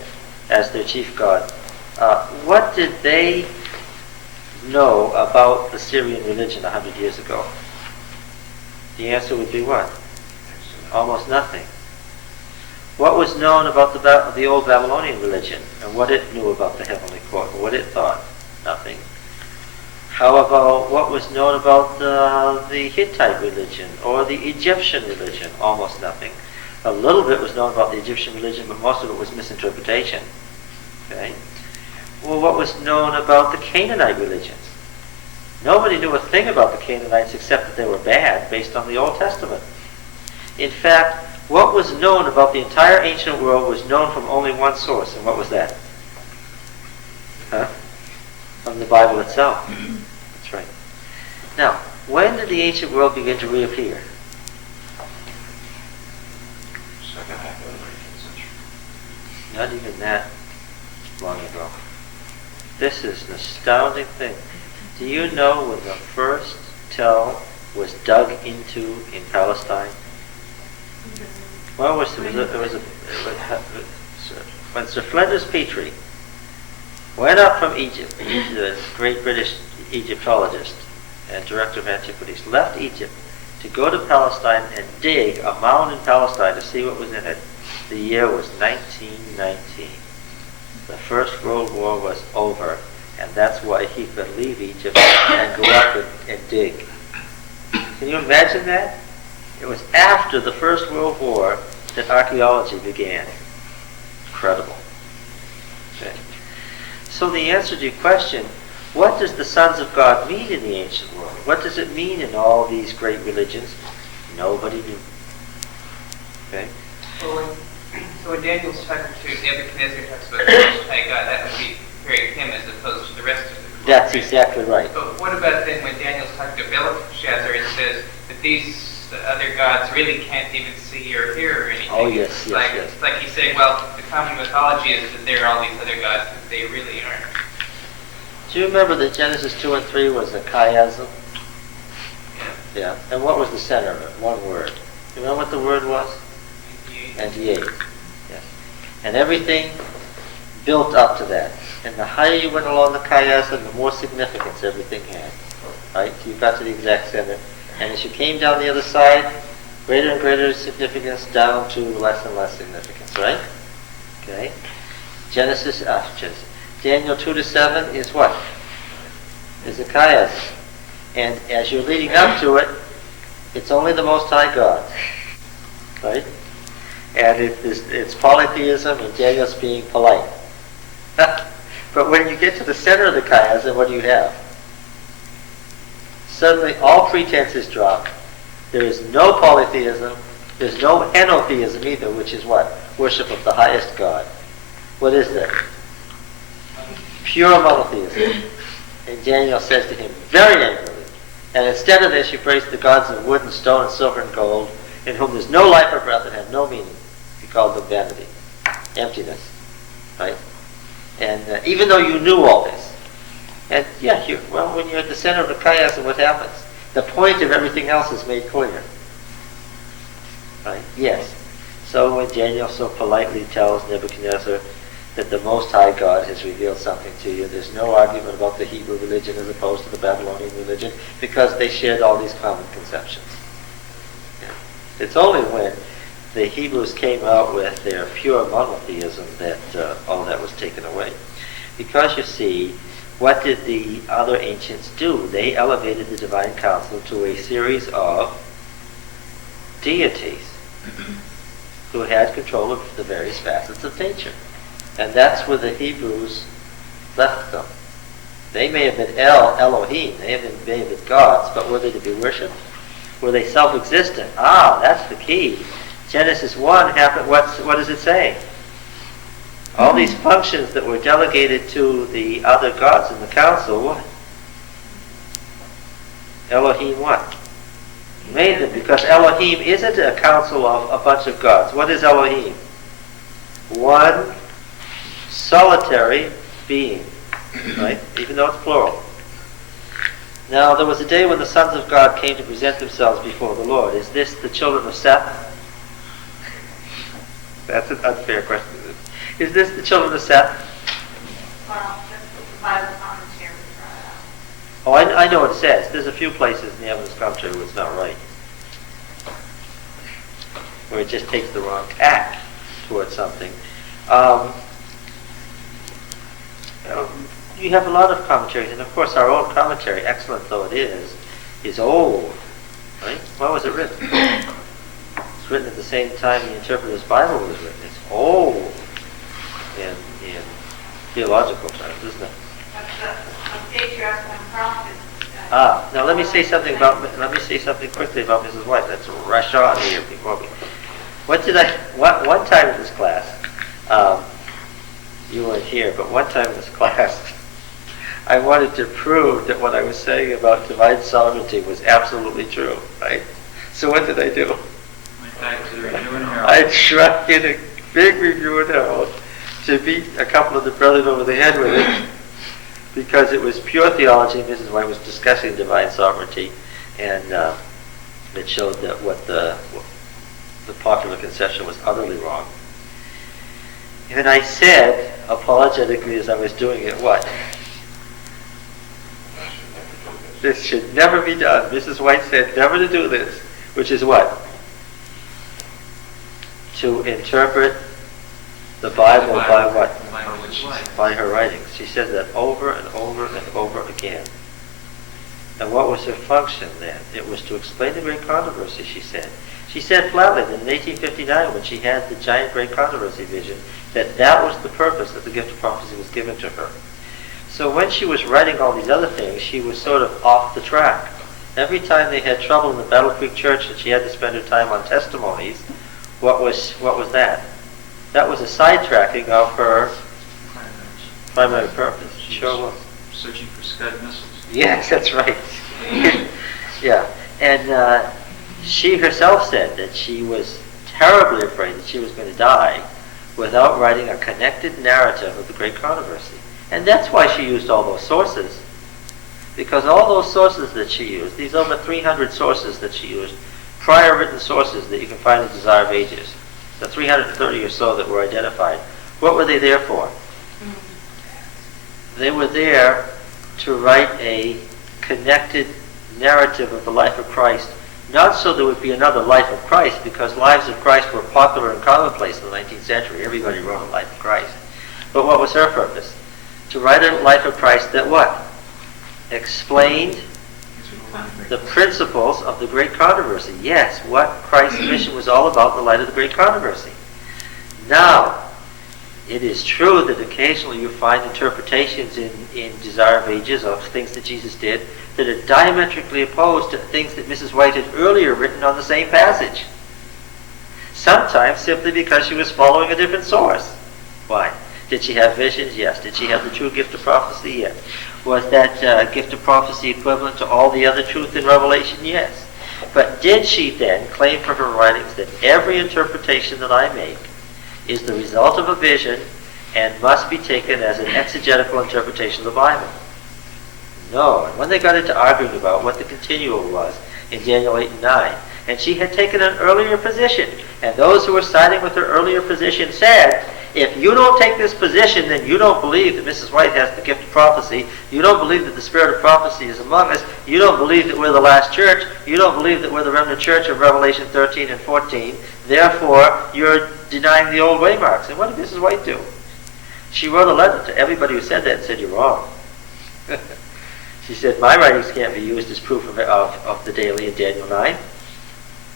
as their chief god, what did they know about the Syrian religion 100 years ago? The answer would be what? Almost nothing. What was known about the old Babylonian religion and what it knew about the heavenly court and what it thought? Nothing. How about what was known about the Hittite religion or the Egyptian religion? Almost nothing. A little bit was known about the Egyptian religion, but most of it was misinterpretation. Okay. Well, what was known about the Canaanite religions? Nobody knew a thing about the Canaanites except that they were bad based on the Old Testament. In fact, what was known about the entire ancient world was known from only one source, and what was that? From the Bible itself. That's right. Now, when did the ancient world begin to reappear? Second half of the 19th century. Not even that long ago. This is an astounding thing. Do you know when the first tell was dug into in Palestine? Well, when Sir Flinders Petrie went up from Egypt, the great British Egyptologist and director of antiquities, left Egypt to go to Palestine and dig a mound in Palestine to see what was in it. The year was 1919. The First World War was over, and that's why he could leave Egypt and go up and dig. Can you imagine that? It was after the First World War that archaeology began. Incredible. Okay. So the answer to your question, what does the sons of God mean in the ancient world? What does it mean in all these great religions? Nobody knew. Okay? So when Daniel's talking to Nebuchadnezzar talks about the Most High God, that would be comparing him as opposed to the rest of the group. That's exactly right. But what about then when Daniel's talking to Belshazzar, it says that these other gods really can't even see or hear or anything? Oh, yes, yes. It's like he's saying, well, the common mythology is that there are all these other gods, but they really aren't. Do you remember that Genesis 2 and 3 was a chiasm? Yeah. And what was the center of it? One word. You remember what the word was? And yes. And everything built up to that. And the higher you went along the chiasm, the more significance everything had. Right? You got to the exact center. And as you came down the other side, greater and greater significance down to less and less significance, right? Okay. Daniel 2 to 7 is what? Is a chiasm. And as you're leading up to it, it's only the Most High God. Right? And it's polytheism and Daniel's being polite. But when you get to the center of the chiasm, what do you have? Suddenly all pretenses drop. There is no polytheism. There's no henotheism either, which is what? Worship of the highest God. What is that? Pure monotheism. And Daniel says to him very angrily, and instead of this you praise the gods of wood and stone and silver and gold, in whom there's no life or breath and have no meaning. He called them vanity, emptiness, right? And even though you knew all this, and when you're at the center of the chiasm, what happens? The point of everything else is made clear, right? Yes. So when Daniel so politely tells Nebuchadnezzar that the Most High God has revealed something to you, there's no argument about the Hebrew religion as opposed to the Babylonian religion, because they shared all these common conceptions. Yeah. It's only when the Hebrews came out with their pure monotheism that all that was taken away. Because you see, what did the other ancients do? They elevated the divine council to a series of deities who had control of the various facets of nature. And that's where the Hebrews left them. They may have been Elohim, they may have been gods, but were they to be worshipped? Were they self-existent? That's the key. Genesis 1 happened. What does it say? All these functions that were delegated to the other gods in the council, what? Elohim what? Made them, because Elohim isn't a council of a bunch of gods. What is Elohim? One solitary being, right? Even though it's plural. Now, there was a day when the sons of God came to present themselves before the Lord. Is this the children of Seth? That's an unfair question. Is this the children of Seth? Well, that's what the Bible commentary brought out. Oh, I know what it says. There's a few places in the evidence commentary where it's not right. or it just takes the wrong tack towards something. You have a lot of commentaries, and of course our own commentary, excellent though it is old, right? When was it written? It's written at the same time the Interpreter's Bible was written. It's old in theological terms, isn't it? But the patriarchs and prophets. Now let me say something quickly about Mrs. White. Let's rush on here before we. One time in this class, you weren't here, but one time in this class, I wanted to prove that what I was saying about divine sovereignty was absolutely true, right? So what did I do? Went back to the Review and Herald. I struck in a big Review and Herald to beat a couple of the brothers over the head with it, because it was pure theology. Mrs. White was discussing divine sovereignty, and it showed that what the popular conception was utterly wrong. And I said, apologetically as I was doing it, what? This should never be done. Mrs. White said never to do this, which is what? To interpret the Bible by what? By her writings. She says that over and over and over again. And what was her function then? It was to explain the great controversy, she said. She said flatly that in 1859, when she had the giant great controversy vision, that was the purpose that the gift of prophecy was given to her. So when she was writing all these other things, she was sort of off the track. Every time they had trouble in the Battle Creek Church and she had to spend her time on testimonies, what was that? That was a sidetracking of her primary purpose. Sure was. Searching for Scud missiles. Yes, that's right. Yeah. And she herself said that she was terribly afraid that she was going to die without writing a connected narrative of the great controversy. And that's why she used all those sources. Because all those sources that she used, these over 300 sources that she used, prior written sources that you can find in Desire of Ages, the 330 or so that were identified, what were they there for? They were there to write a connected narrative of the life of Christ, not so there would be another life of Christ, because lives of Christ were popular and commonplace in the 19th century. Everybody wrote a life of Christ. But what was her purpose? To write a life of Christ that what? Explained the principles of the great controversy. Yes, what Christ's mission was all about in the light of the great controversy. Now, it is true that occasionally you find interpretations in Desire of Ages of things that Jesus did that are diametrically opposed to things that Mrs. White had earlier written on the same passage. Sometimes simply because she was following a different source. Why? Did she have visions? Yes. Did she have the true gift of prophecy? Yes. Was that gift of prophecy equivalent to all the other truth in Revelation? Yes. But did she then claim for her writings that every interpretation that I make is the result of a vision and must be taken as an exegetical interpretation of the Bible? No. And when they got into arguing about what the continual was in Daniel 8 and 9, and she had taken an earlier position, and those who were siding with her earlier position said, if you don't take this position, then you don't believe that Mrs. White has the gift of prophecy. You don't believe that the spirit of prophecy is among us. You don't believe that we're the last church. You don't believe that we're the remnant church of Revelation 13 and 14. Therefore, you're denying the old waymarks. And what did Mrs. White do? She wrote a letter to everybody who said that and said, you're wrong. She said, my writings can't be used as proof of the daily in Daniel 9.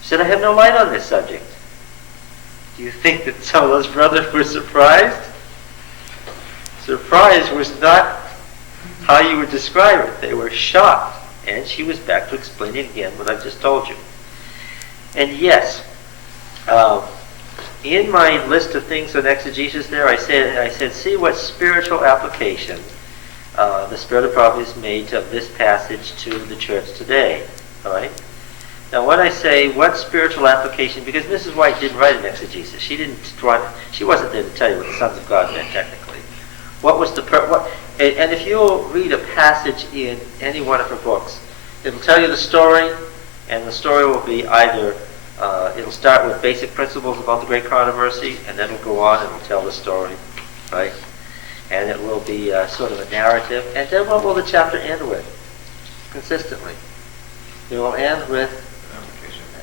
She said, I have no light on this subject. Do you think that some of those brothers were surprised? Surprise was not how you would describe it. They were shocked. And she was back to explaining again what I've just told you. And yes, in my list of things on exegesis there, I said, see what spiritual application the Spirit of Prophecy made of this passage to the church today. All right? Now, when I say what spiritual application, because Mrs. White didn't write an exegesis, she wasn't there to tell you what the sons of God meant technically. What was and if you'll read a passage in any one of her books, it'll tell you the story, and the story will be either it'll start with basic principles about the great controversy, and then it'll go on and it'll tell the story, right? And it will be sort of a narrative, and then what will the chapter end with? Consistently, it will end with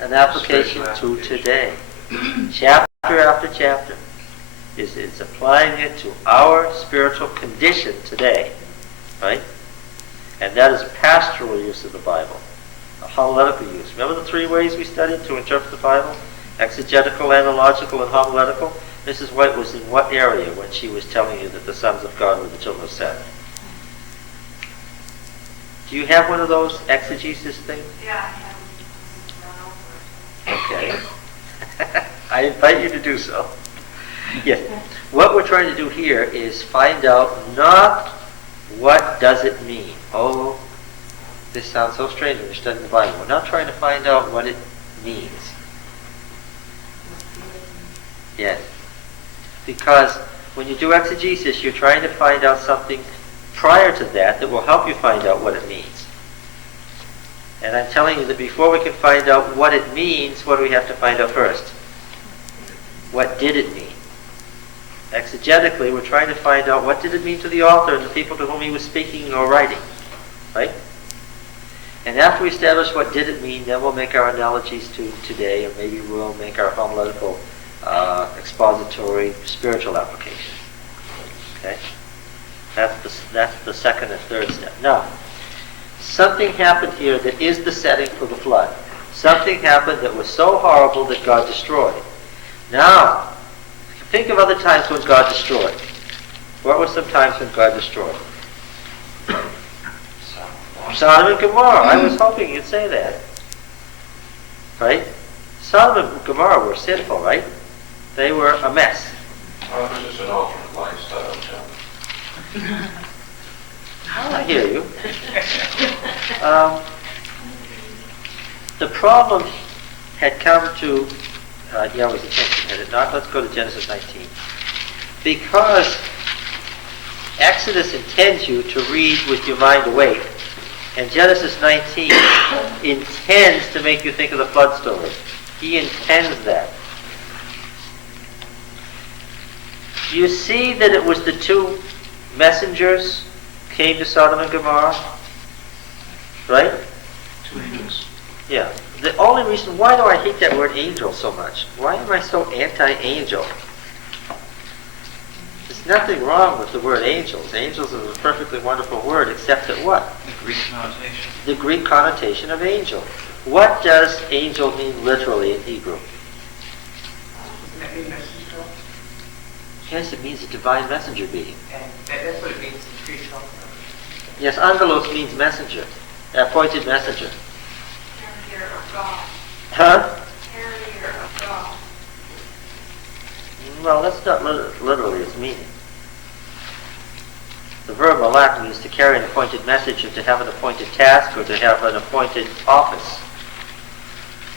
an application to today. chapter after chapter, is it's applying it to our spiritual condition today, right? And that is pastoral use of the Bible, a homiletical use. Remember the three ways we studied to interpret the Bible? Exegetical, analogical, and homiletical? Mrs. White was in what area when she was telling you that the sons of God were the children of Seth? Do you have one of those exegesis things? Yeah, I have. Okay. I invite you to do so. Yes. What we're trying to do here is find out not what does it mean. Oh, this sounds so strange when you're studying the Bible. We're not trying to find out what it means. Yes. Because when you do exegesis, you're trying to find out something prior to that will help you find out what it means. And I'm telling you that before we can find out what it means, what do we have to find out first? What did it mean? Exegetically, we're trying to find out what did it mean to the author and the people to whom he was speaking or writing. Right? And after we establish what did it mean, then we'll make our analogies to today, or maybe we'll make our homiletical, expository, spiritual application. Okay? That's the second and third step. Now, something happened here that is the setting for the flood. Something happened that was so horrible that God destroyed. Now, think of other times when God destroyed. What were some times when God destroyed? Sodom and Gomorrah. I was hoping you'd say that. Right? Sodom and Gomorrah were sinful, right? They were a mess. Oh, this is an alternate lifestyle, John. I hear you. The problem had come to Yahweh's attention, had it not? Let's go to Genesis 19. Because Exodus intends you to read with your mind awake, and Genesis 19 intends to make you think of the flood story. He intends that. You see that it was the two messengers came to Sodom and Gomorrah, right? Two angels. Yeah. The only reason, why do I hate that word angel so much? Why am I so anti-angel? There's nothing wrong with the word angels. Angels is a perfectly wonderful word, except that what? The Greek connotation. The Greek connotation of angel. What does angel mean literally in Hebrew? Doesn't that mean messenger? Yes, it means a divine messenger being. And that's what it means in Greek also. Yes, angelos means messenger, appointed messenger. Carrier of God. Huh? Carrier of God. Well, that's not literally its meaning. The verb malak means to carry an appointed message, or to have an appointed task, or to have an appointed office.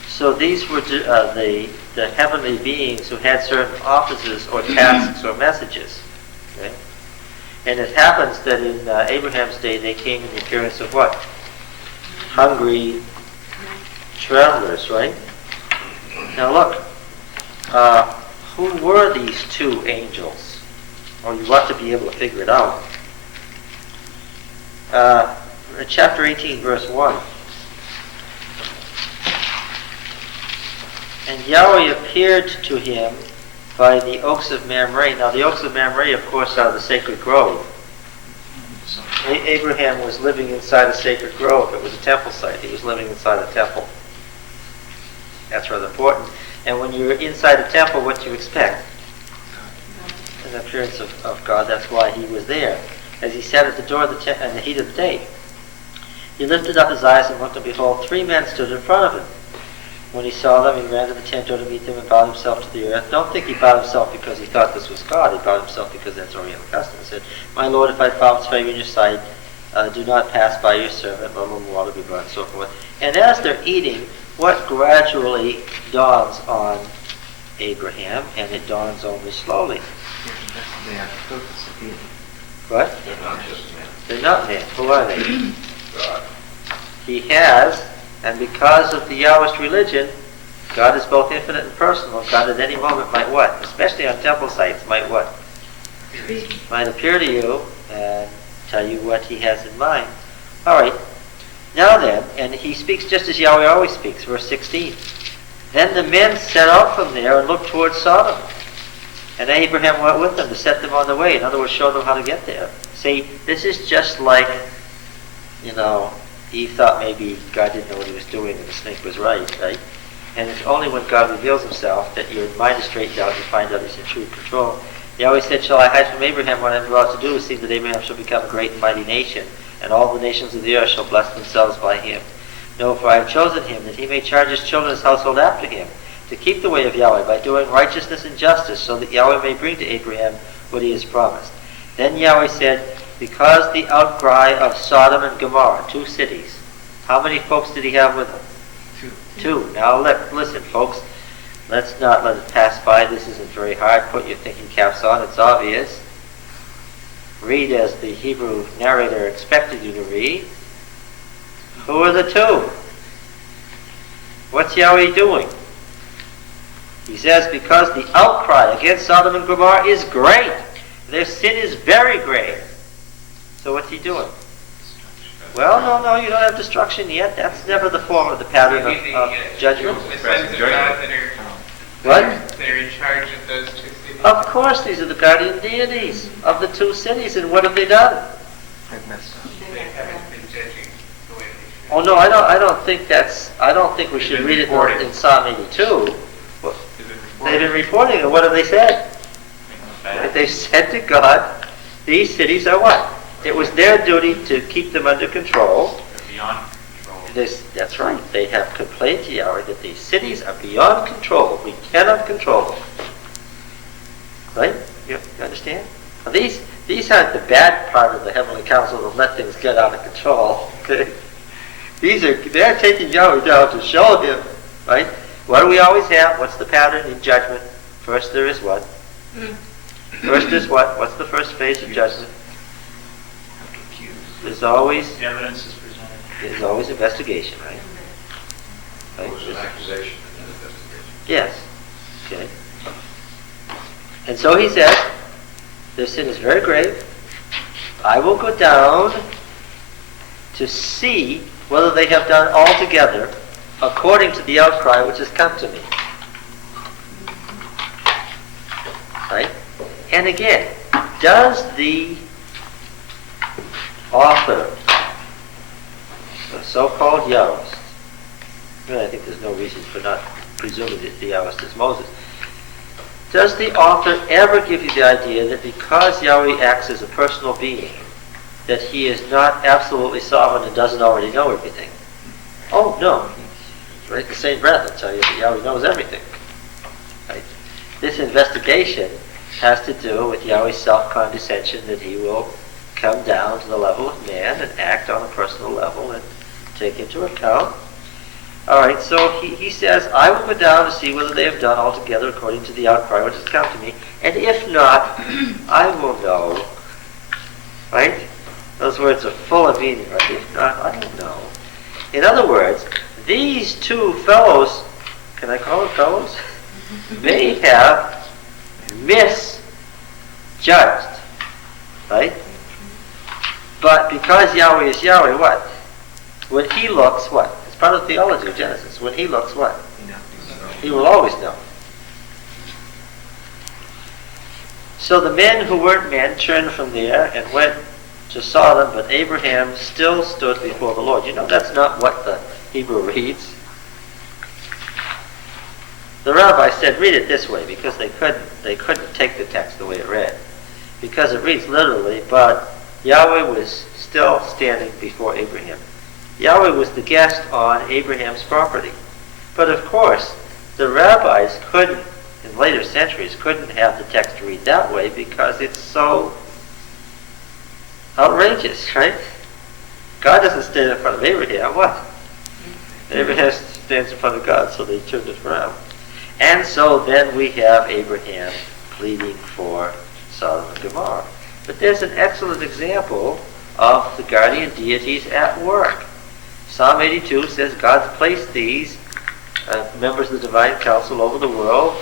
So these were the heavenly beings who had certain offices or tasks or messages. Okay? And it happens that in Abraham's day they came in the appearance of what? Hungry travelers, right? Now look, who were these two angels? Or you ought to be able to figure it out. Chapter 18, verse 1. And Yahweh appeared to him by the oaks of Mamre. Now the oaks of Mamre, of course, are the sacred grove. Abraham was living inside a sacred grove. It was a temple site. He was living inside a temple. That's rather important. And when you're inside a temple, what do you expect? An appearance of God. That's why he was there. As he sat at the door of in the heat of the day, he lifted up his eyes and looked, and behold, 3 men stood in front of him. When he saw them, he ran to the tent door to meet them and bowed himself to the earth. Don't think he bowed himself because he thought this was God. He bowed himself because that's Oriental custom. He said, "My Lord, if I found favor in your sight, do not pass by your servant. Let a little water be brought," and so forth. And as they're eating, what gradually dawns on Abraham, and it dawns only slowly. What? They're not just men. They're not men. Who are they? God. He has, and because of the Yahwist religion, God is both infinite and personal. God at any moment might what? Especially on temple sites, might what? Might appear to you and tell you what he has in mind. All right. Now then, and he speaks just as Yahweh always speaks, verse 16. Then the men set out from there and looked towards Sodom. And Abraham went with them to set them on the way. In other words, show them how to get there. See, this is just like, Eve thought maybe God didn't know what he was doing and the snake was right? And it's only when God reveals himself that your mind is straightened out and you find out he's in true control. He always said, shall I hide from Abraham what I am about to do? See that Abraham shall become a great and mighty nation, and all the nations of the earth shall bless themselves by him. No, for I have chosen him, that he may charge his children and his household after him, to keep the way of Yahweh by doing righteousness and justice, so that Yahweh may bring to Abraham what he has promised. Then Yahweh said, because the outcry of Sodom and Gomorrah, 2 cities, how many folks did he have with him? 2. Now listen, folks, let's not let it pass by. This isn't very hard. Put your thinking caps on. It's obvious. Read as the Hebrew narrator expected you to read. Who are the 2? What's Yahweh doing? He says, because the outcry against Sodom and Gomorrah is great. Their sin is very great. So what's he doing? Well, no, you don't have destruction yet. That's never the form of the pattern of judgment. The sons of God that are, What? that are in charge of those 2 cities. Of course, these are the guardian deities of the 2 cities. And what have they done? They haven't been judging the way they should. Oh no, I don't think we should read it in Psalm 82. Well, they've been reporting it. What have they said? Right? They've said to God, these cities are what? It was their duty to keep them under control. They're beyond control. That's right. They have complained to Yahweh that these cities are beyond control. We cannot control them. Right? You understand? Now these aren't the bad part of the heavenly council that let things get out of control. Okay? They're taking Yahweh down to show him. Right? What do we always have? What's the pattern in judgment? First there is what? First is what? What's the first phase of judgment? There's always The evidence is presented. There's always investigation, right? It was an accusation and an investigation. Yes. Okay. And so he says, their sin is very grave. I will go down to see whether they have done altogether according to the outcry which has come to me. Right? And again, does the author, the so-called Yahwist, I think there's no reason for not presuming that the Yahwist is Moses, does the author ever give you the idea that because Yahweh acts as a personal being, that he is not absolutely sovereign and doesn't already know everything? Oh, no. Right? The same breath will tell you that Yahweh knows everything. Right? This investigation has to do with Yahweh's self-condescension, that he will come down to the level of man and act on a personal level and take into account. All right, so he says, I will go down to see whether they have done altogether according to the outcry which has come to me, and if not, I will know. Right? Those words are full of meaning, right? If not, I will know. In other words, these 2 fellows, can I call them fellows? May have misjudged. Right? But because Yahweh is Yahweh, what? When he looks, what? It's part of the theology of Genesis. When he looks, what? He will always know. So the men who weren't men turned from there and went to Sodom, but Abraham still stood before the Lord. You know, that's not what the Hebrew reads. The rabbi said, read it this way, because they couldn't take the text the way it read. Because it reads literally, but Yahweh was still standing before Abraham. Yahweh was the guest on Abraham's property. But of course, the rabbis couldn't, in later centuries, couldn't have the text read that way because it's so outrageous, right? God doesn't stand in front of Abraham. What? Abraham stands in front of God, so they turned it around. And so then we have Abraham pleading for Sodom and Gomorrah. But there's an excellent example of the guardian deities at work. Psalm 82 says God's placed these members of the divine council over the world.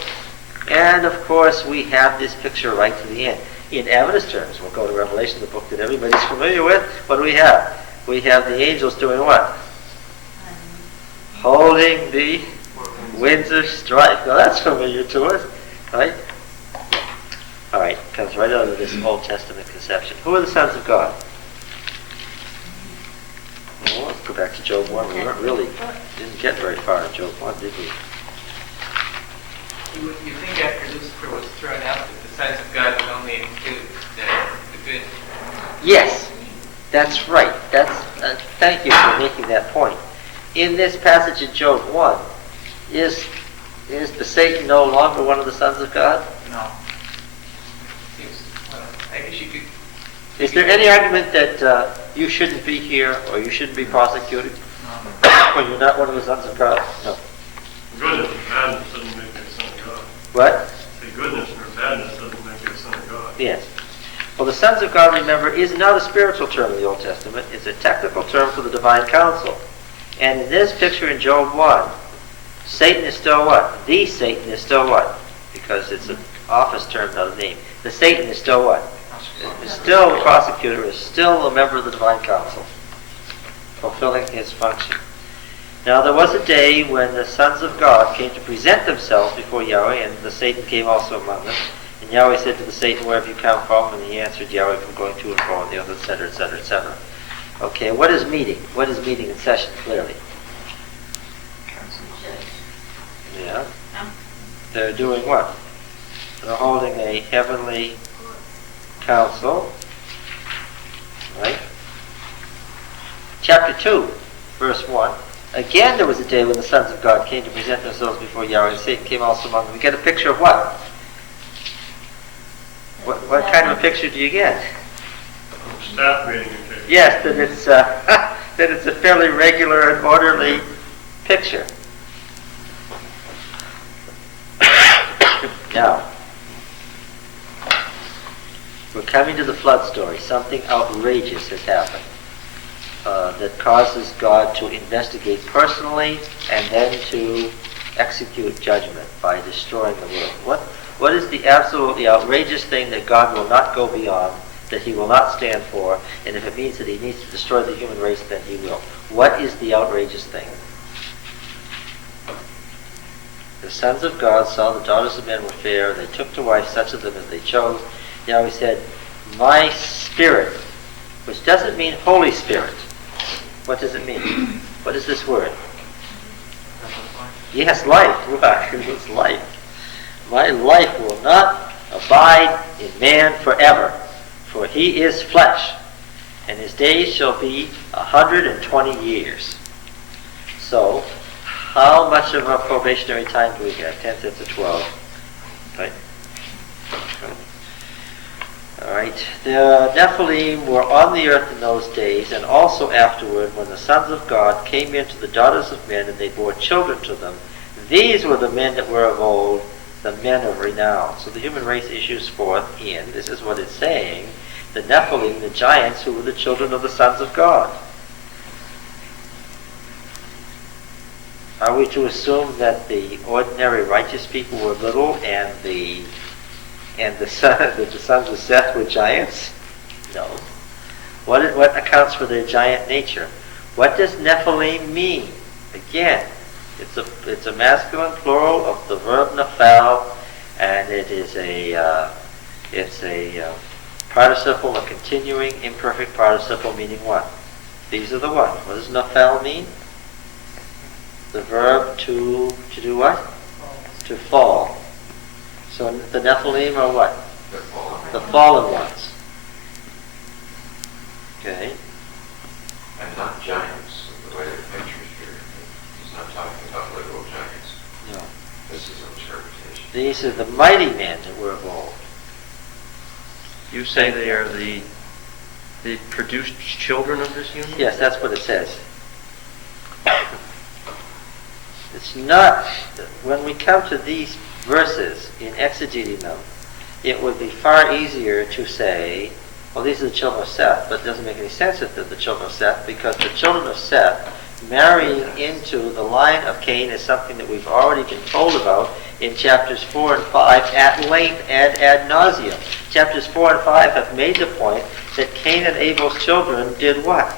And of course we have this picture right to the end. In Adventist terms, we'll go to Revelation, the book that everybody's familiar with. What do we have? We have the angels doing what? Holding the Winds of strife. Now that's familiar to us, right? All right, comes right out of this Old Testament conception. Who are the sons of God? Well, let's go back to Job 1. We didn't get very far in Job 1, did we? You think after Lucifer was thrown out that the sons of God would only include the good? Yes, that's right. Thank you for making that point. In this passage in Job 1, is the Satan no longer one of the sons of God? No. Well, I guess you could. Is there any argument that you shouldn't be here or you shouldn't be prosecuted or you're not one of the sons of God? No. Goodness or badness doesn't make you a son of God. What? The goodness or badness doesn't make you a son of God. Yes. Well, the sons of God, remember, is not a spiritual term in the Old Testament. It's a technical term for the divine council. And in this picture in Job 1, Satan is still what? The Satan is still what? Because it's an office term, not a name. The Satan is still what? Is still the prosecutor, is still a member of the divine council, fulfilling his function. Now there was a day when the sons of God came to present themselves before Yahweh, and the Satan came also among them. And Yahweh said to the Satan, "Where have you come from?" And he answered Yahweh, "From going to and fro on the earth," etc., etc., etc. Okay, what is meeting? What is meeting in session, clearly? Yeah. They're doing what? They're holding a heavenly council. Right? Chapter 2, verse 1. Again there was a day when the sons of God came to present themselves before Yahweh, and Satan came also among them. We get a picture of what? What kind of a picture do you get? Staff meeting occasion. Yes, that it's that it's a fairly regular and orderly picture. Now, we're coming to the flood story. Something outrageous has happened that causes God to investigate personally and then to execute judgment by destroying the world. What is the absolutely outrageous thing that God will not go beyond, that he will not stand for, and if it means that he needs to destroy the human race, then he will? What is the outrageous thing? The sons of God saw the daughters of men were fair, they took to wife such of them as they chose. Yahweh said, "My spirit," which doesn't mean Holy Spirit. What does it mean? What is this word? Yes, life. Right, it's life. "My life will not abide in man forever, for he is flesh, and his days shall be 120 years. So, how much of a probationary time do we have? 10 cents to 12. Right? All right. The Nephilim were on the earth in those days, and also afterward, when the sons of God came into the daughters of men, and they bore children to them. These were the men that were of old, the men of renown." So the human race issues forth in, this is what it's saying, the Nephilim, the giants who were the children of the sons of God. Are we to assume that the ordinary righteous people were little and the sons of Seth were giants? No. What accounts for their giant nature? What does Nephilim mean? Again, it's a masculine plural of the verb nephal, and it is a participle, a continuing imperfect participle, meaning what? These are the what? What does nephal mean? The verb to do what? To fall. So the Nephilim are what? The fallen ones. Okay. And not giants, the way the picture's here. He's not talking about literal giants. No. This is interpretation. These are the mighty men that were of old. You say they are the produced children of this union? Yes, that's what it says. It's not, when we come to these verses in exegeting them, it would be far easier to say, well, these are the children of Seth, but it doesn't make any sense that they're the children of Seth, because the children of Seth marrying into the line of Cain is something that we've already been told about in chapters 4 and 5 at length and ad nauseum. Chapters 4 and 5 have made the point that Cain and Abel's children did what?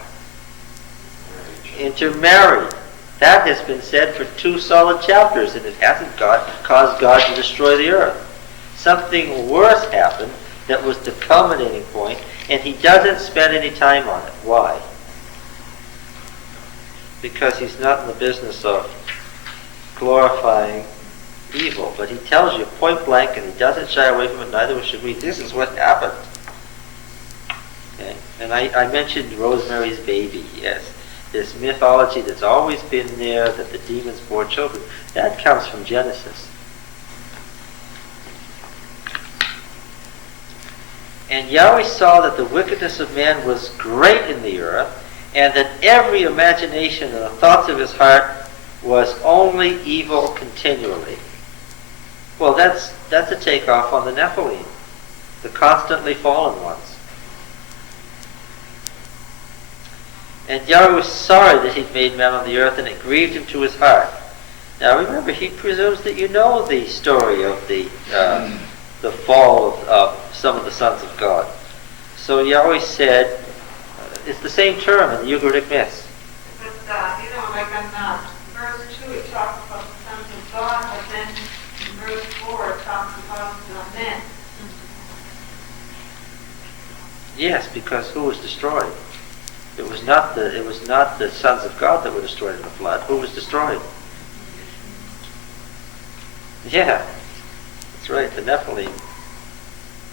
Intermarried. That has been said for 2 solid chapters, and it hasn't caused God to destroy the earth. Something worse happened that was the culminating point, and he doesn't spend any time on it. Why? Because he's not in the business of glorifying evil, but he tells you point blank, and he doesn't shy away from it, neither should we. This is what happened. Okay? And I mentioned Rosemary's Baby, yes. This mythology that's always been there, that the demons bore children, that comes from Genesis. And Yahweh saw that the wickedness of man was great in the earth, and that every imagination and the thoughts of his heart was only evil continually. Well, that's a takeoff on the Nephilim, the constantly fallen ones. And Yahweh was sorry that he'd made man on the earth, and it grieved him to his heart. Now remember, he presumes that you know the story of the fall of some of the sons of God. So Yahweh said, it's the same term in the Ugaritic myths. But, like on verse 2, it talks about the sons of God, but then in verse 4, it talks about men. Yes, because who was destroyed? It was not the sons of God that were destroyed in the flood. Who was destroyed? Yeah, that's right, the Nephilim.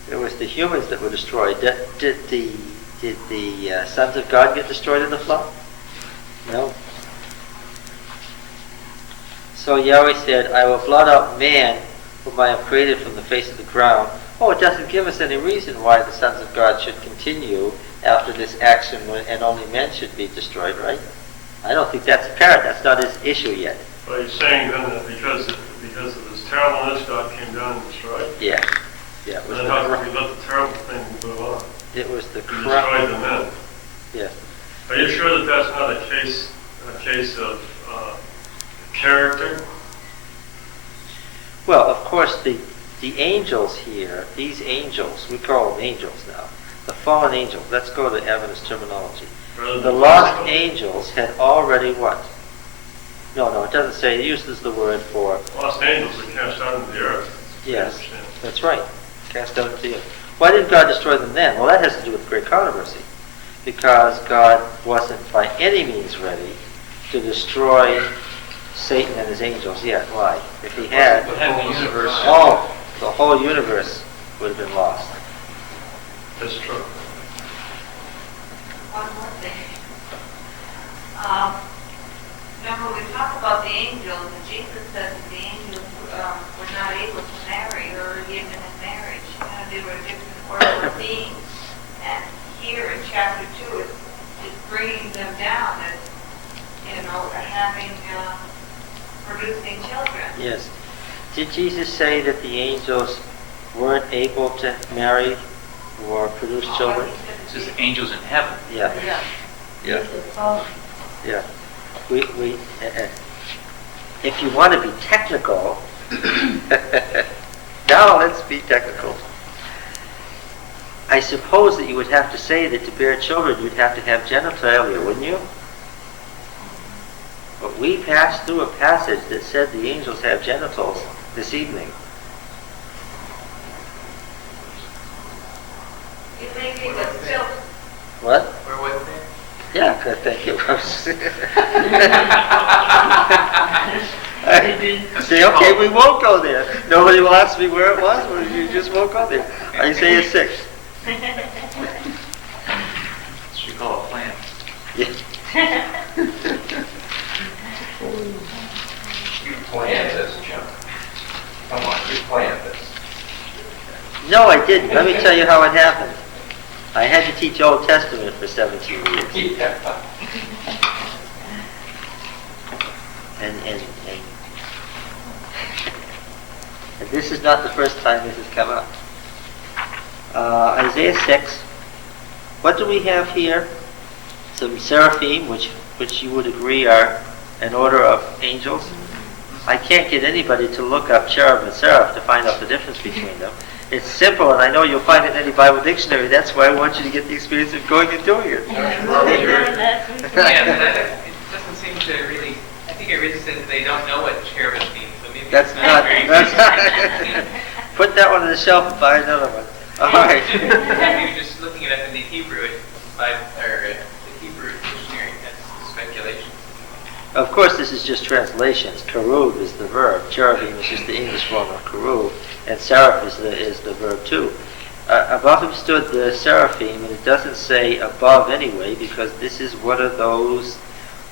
It was the humans that were destroyed. Did the sons of God get destroyed in the flood? No. So Yahweh said, I will blot out man whom I have created from the face of the ground. Oh, it doesn't give us any reason why the sons of God should continue after this action and only men should be destroyed, right? I don't think that's apparent. That's not his issue yet. But he's saying then that because of this terribleness, God came down and destroyed? Yeah. Yeah. And then how can we let the terrible thing move on? It was the He destroyed the men. Yes. Are you sure that that's not a case of character? Well, of course, the angels here, these angels, we call them angels now, the fallen angels, let's go to Adventist terminology. The lost angels had already what? No, it doesn't say, it uses the word for... Lost angels are cast out into the earth. Yes, that's right, cast out into the earth. Why didn't God destroy them then? Well, that has to do with the great controversy. Because God wasn't by any means ready to destroy Satan and his angels yet. Why? If he had, the whole universe would have been lost. That's true. One more thing. Remember, we talked about the angels, and Jesus said that the angels were not able to marry or given in marriage. They were a different order of beings. And here in chapter 2, it's bringing them down as, producing children. Yes. Did Jesus say that the angels weren't able to marry or produce children? It says angels in heaven. Yeah. Yeah. Yeah. We if you want to be technical, now let's be technical. I suppose that you would have to say that to bear children you'd have to have genitalia, wouldn't you? But we passed through a passage that said the angels have genitals this evening. You think he was still... What? Where was it? Yeah, good, thank you. Say, okay, we won't go there. Nobody will ask me where it was, or you just won't go there. I say it's 6. That's what you call a plan. Yeah. You planned this, John. Come on, you planned this. No, I didn't. Let me tell you how it happened. I had to teach Old Testament for 17 years. Yeah. And this is not the first time this has come up. Isaiah 6. What do we have here? Some seraphim, which you would agree are an order of angels. I can't get anybody to look up cherub and seraph to find out the difference between them. It's simple, and I know you'll find it in any Bible dictionary. That's why I want you to get the experience of going and doing it. Yeah, but it doesn't seem to really, I think think it really says they don't know what cherubim means, so maybe That's it's not, very that's not, put that one on the shelf and buy another one. All right. Maybe just looking it up in the Hebrew, the Hebrew dictionary, that's speculation. Of course, this is just translations. Kerub is the verb. Cherubim is just the English form of kerub. And seraph is the verb too. Above him stood the seraphim, and it doesn't say above anyway, because this is one of those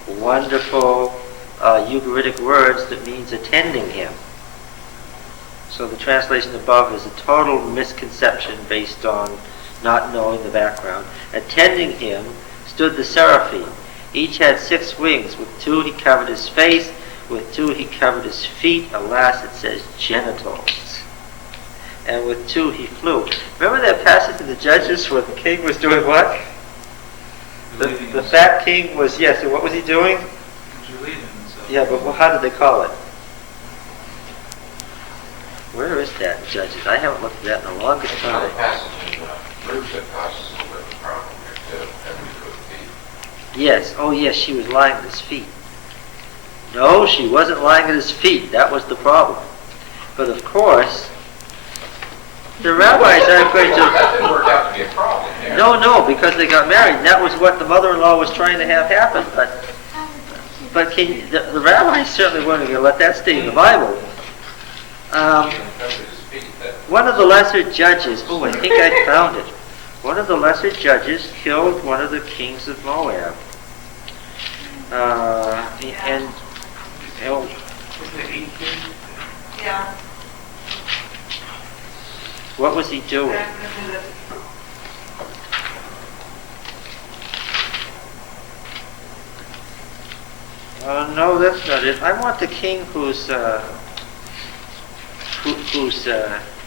wonderful Ugaritic words that means attending him. So the translation above is a total misconception based on not knowing the background. Attending him stood the seraphim. Each had 6 wings. With 2 he covered his face. With 2 he covered his feet. Alas, it says genitals. And with 2 he flew. Remember that passage in the Judges where the king was doing what? The fat king was, yes, and what was he doing? Relieving himself. Yeah, but how did they call it? Where is that in Judges? I haven't looked at that in the longest Another time. passage in Ruth that causes a little bit of problem there too, every foot feet. Yes, oh yes, she was lying at his feet. No, she wasn't lying at his feet. That was the problem. But of course, the rabbis aren't going That to... didn't work out to be a problem there. No, because they got married. And that was what the mother-in-law was trying to have happen. But the rabbis certainly weren't going to let that stay in the Bible. One of the lesser judges, I think I found it. One of the lesser judges killed one of the kings of Moab. And Yeah. what was he doing? No, that's not it. I want the king who's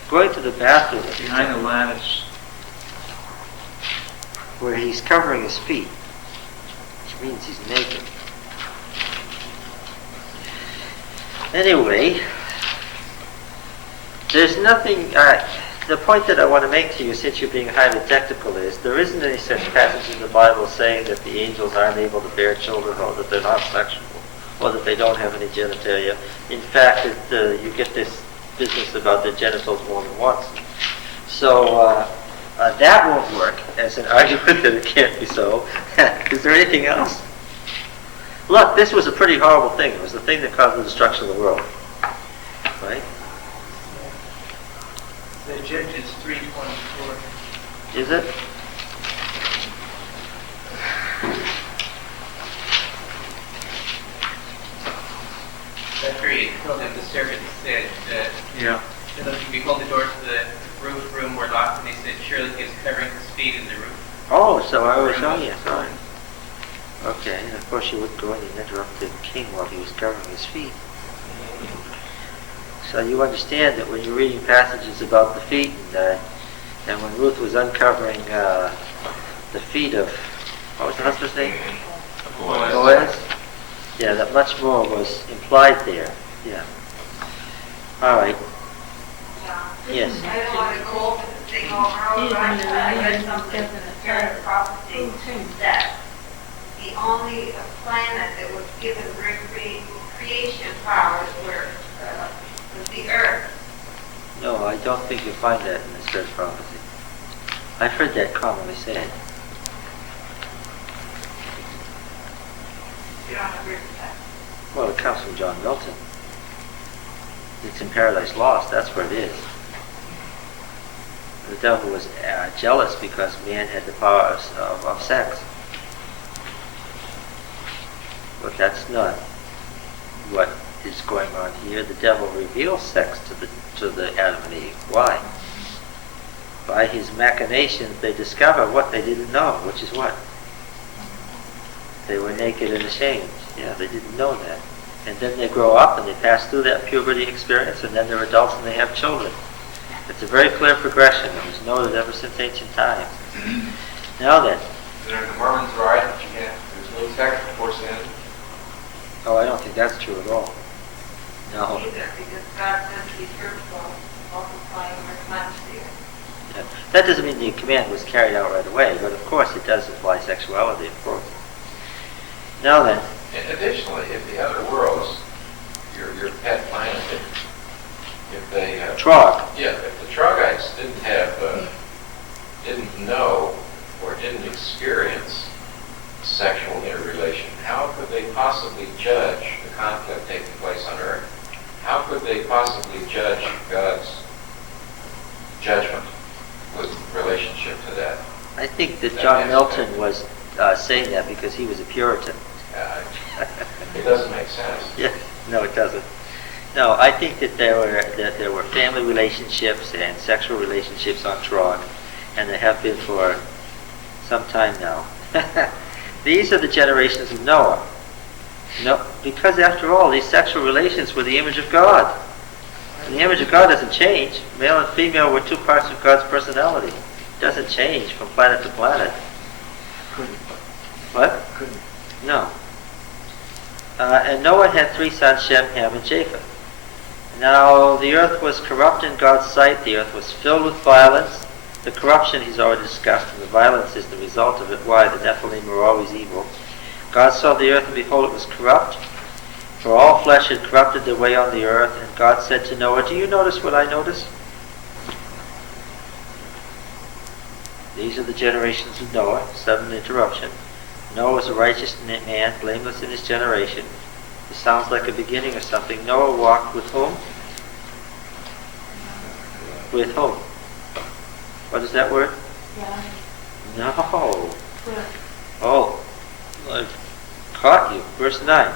going to the bathroom Behind the lattice. where he's covering his feet, which means he's naked. Anyway, there's nothing, the point that I want to make to you, since you're being highly technical, is there isn't any such passage in the Bible saying that the angels aren't able to bear children, or that they're not sexual, or that they don't have any genitalia. In fact, you get this business about their genitals more than once. So that won't work as an argument that it can't be so. Is there anything else? Look, this was a pretty horrible thing. It was the thing that caused the destruction of the world. Right? The Judges 3:24. Is it? After he killed him, the servant said, Yeah. behold, the doors of the roof room were locked, and he said, surely he is covering his feet in the roof. Oh, so I was showing you. Sorry. Okay, and of course you wouldn't go in and interrupt the king while he was covering his feet. So you understand that when you're reading passages about the feet, and when Ruth was uncovering the feet of, what was the husband's name? Boaz. Yeah, that much more was implied there. Yeah. All right. Yes. I don't want to go over the thing over and over, but I read something in the spirit of prophecy that the only planet that was given creation powers was the earth. No, I don't think you'll find that in the spirit of prophecy. I've heard that commonly said. You don't agree with that? Well, it comes from John Milton. It's in Paradise Lost. That's where it is. The devil was jealous because man had the power of sex. But that's not what is going on here. The devil reveals sex to the Adam and Eve. Why? By his machinations, they discover what they didn't know, which is what? They were naked and ashamed. Yeah, they didn't know that. And then they grow up and they pass through that puberty experience, and then they're adults and they have children. It's a very clear progression. It was noted ever since ancient times. Now then. Are the Mormons right? There's no sex before sin. Oh, I don't think that's true at all. No. Either, because God says be fruitful, multiply and replenish the earth. Yeah. That doesn't mean the command was carried out right away, but of course it does imply sexuality, of course. Now then. And additionally, if the other worlds Trog. Yeah, if the Trogites didn't know or didn't experience sexual interrelation, how could they possibly judge the conflict taking place on earth? How could they possibly judge God's judgment with relationship to that? I think that That John makes Milton sense. was saying that because he was a Puritan. It doesn't make sense. Yeah, no, it doesn't. No, I think that there were family relationships and sexual relationships on Trog, and there have been for some time now. These are the generations of Noah. No, because after all, these sexual relations were the image of God. And the image of God doesn't change. Male and female were two parts of God's personality. It doesn't change from planet to planet. Couldn't. What? Couldn't. No. And Noah had 3 sons, Shem, Ham, and Japheth. Now the earth was corrupt in God's sight. The earth was filled with violence. The corruption he's already discussed, and the violence is the result of it. Why? The Nephilim were always evil. God saw the earth, and behold, it was corrupt. For all flesh had corrupted their way on the earth. And God said to Noah, do you notice what I notice? These are the generations of Noah. Sudden interruption. Noah was a righteous man, blameless in his generation. It sounds like a beginning of something. Noah walked with whom? With whom? What is that word? Yeah. No. Good. Oh, I've caught you. Verse 9.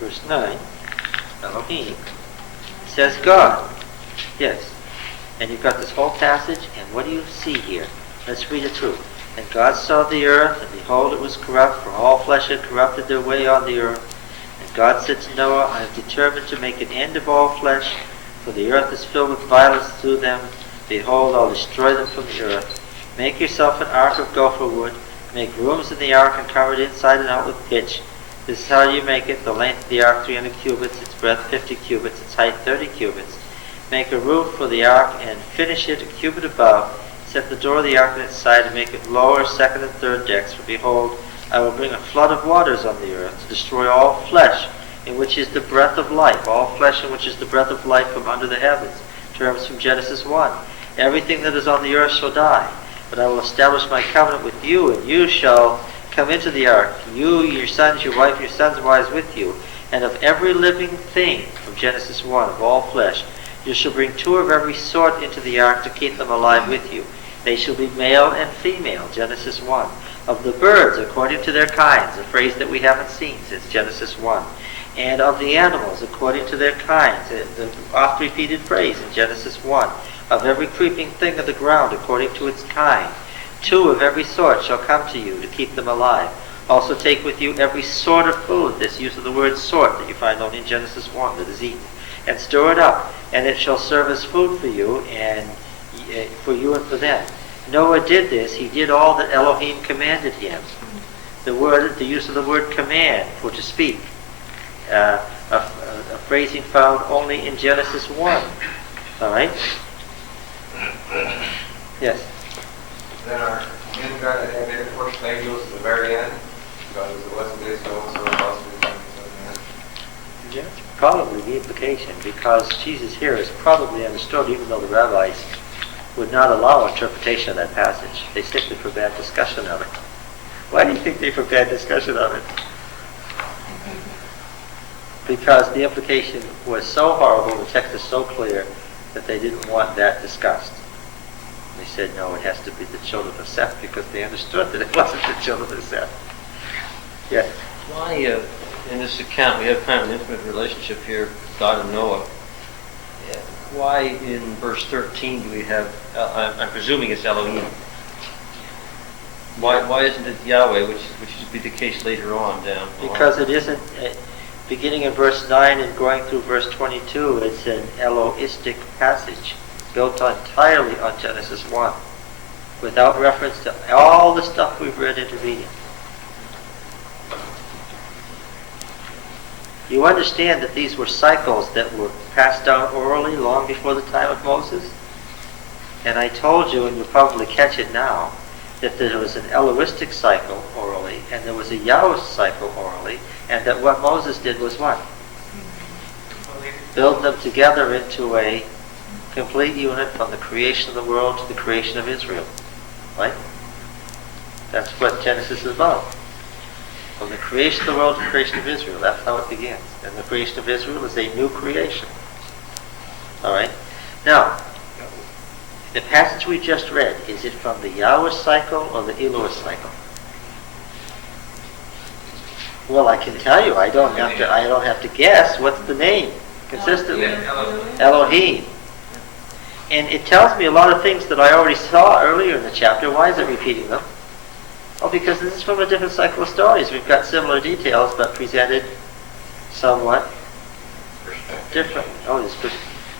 Verse 9. Elohim. Says God. Yes. And you've got this whole passage, and what do you see here? Let's read it through. And God saw the earth, and behold, it was corrupt, for all flesh had corrupted their way on the earth. And God said to Noah, I have determined to make an end of all flesh, for the earth is filled with violence through them. Behold, I'll destroy them from the earth. Make yourself an ark of gopher wood. Make rooms in the ark and cover it inside and out with pitch. This is how you make it. The length of the ark 300 cubits, its breadth 50 cubits, its height 30 cubits. Make a roof for the ark and finish it a cubit above. Set the door of the ark on its side and make it lower, second and third decks. For behold, I will bring a flood of waters on the earth to destroy all flesh, in which is the breath of life. All flesh in which is the breath of life from under the heavens. Terms from Genesis 1. Everything that is on the earth shall die. But I will establish my covenant with you, and you shall come into the ark. You, your sons, your wife, your sons' wives with you. And of every living thing, from Genesis 1, of all flesh, you shall bring 2 of every sort into the ark to keep them alive with you. They shall be male and female, Genesis 1. Of the birds, according to their kinds, a phrase that we haven't seen since Genesis 1. And of the animals, according to their kinds, the oft-repeated phrase in Genesis 1. Of every creeping thing of the ground, according to its kind. 2 of every sort shall come to you to keep them alive. Also take with you every sort of food, this use of the word sort that you find only in Genesis 1, that is eaten. And stir it up, and it shall serve as food for you, and for you and for them. Noah did this. He did all that Elohim commanded him. The use of the word command, for to speak, a phrasing found only in Genesis 1. All right? Yes? Then are men going to have intercourse with angels at the very end? Because it wasn't days ago, so it was Yeah, probably the implication, because Jesus here is probably understood, even though the rabbis would not allow interpretation of that passage. They simply forbade discussion of it. Why do you think they forbade discussion of it? Because the implication was so horrible, the text is so clear, that they didn't want that discussed. They said, no, it has to be the children of Seth, because they understood that it wasn't the children of Seth. Yes? Why, in this account, we have kind of an intimate relationship here, God and Noah. Why in verse 13 do we have, I'm presuming it's Elohim. Why isn't it Yahweh, which should be the case later on down below? Because it isn't, beginning in verse 9 and going through verse 22, it's an Elohistic passage, built entirely on Genesis 1, without reference to all the stuff we've read intervening. You understand that these were cycles that were passed down orally long before the time of Moses? And I told you, and you'll probably catch it now, that there was an Elohistic cycle orally, and there was a Yahwist cycle orally, And that what Moses did was what? Build them together into a complete unit from the creation of the world to the creation of Israel. Right? That's what Genesis is about. From the creation of the world to the creation of Israel. That's how it begins. And the creation of Israel is a new creation. Alright? Now, the passage we just read, is it from the Yahweh cycle or the Elohim cycle? Well, I can tell you, I don't have to guess. What's the name? Consistently. Elohim. And it tells me a lot of things that I already saw earlier in the chapter. Why is it repeating them? Oh, because this is from a different cycle of stories. We've got similar details, but presented somewhat different. Oh,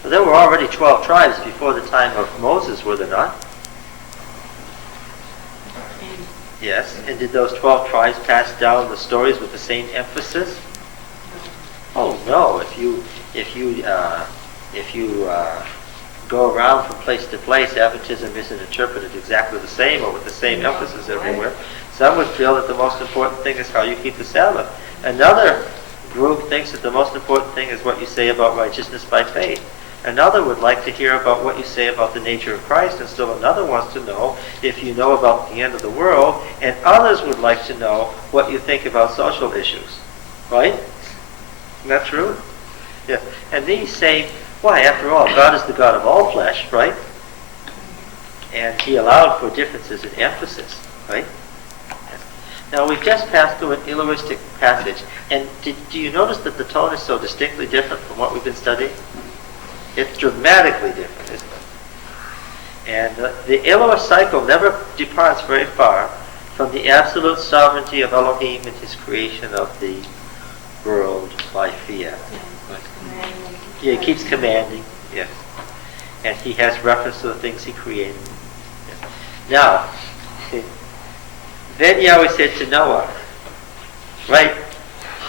well, there were already 12 tribes before the time of Moses, were there not? Yes. And did those 12 tribes pass down the stories with the same emphasis? Oh no. If you go around from place to place, Adventism isn't interpreted exactly the same or with the same emphasis everywhere. Some would feel that the most important thing is how you keep the Sabbath. Another group thinks that the most important thing is what you say about righteousness by faith. Another would like to hear about what you say about the nature of Christ, and still another wants to know if you know about the end of the world, and others would like to know what you think about social issues. Right? Isn't that true? Yes. And these say, why, after all, God is the God of all flesh, right? And He allowed for differences in emphasis, right? Yes. Now, we've just passed through an Elohistic passage, and do you notice that the tone is so distinctly different from what we've been studying? It's dramatically different, isn't it? And the Elohim cycle never departs very far from the absolute sovereignty of Elohim and His creation of the world by fiat. Yeah, He keeps commanding, yes. And He has reference to the things He created. Yes. Now, then Yahweh said to Noah, right,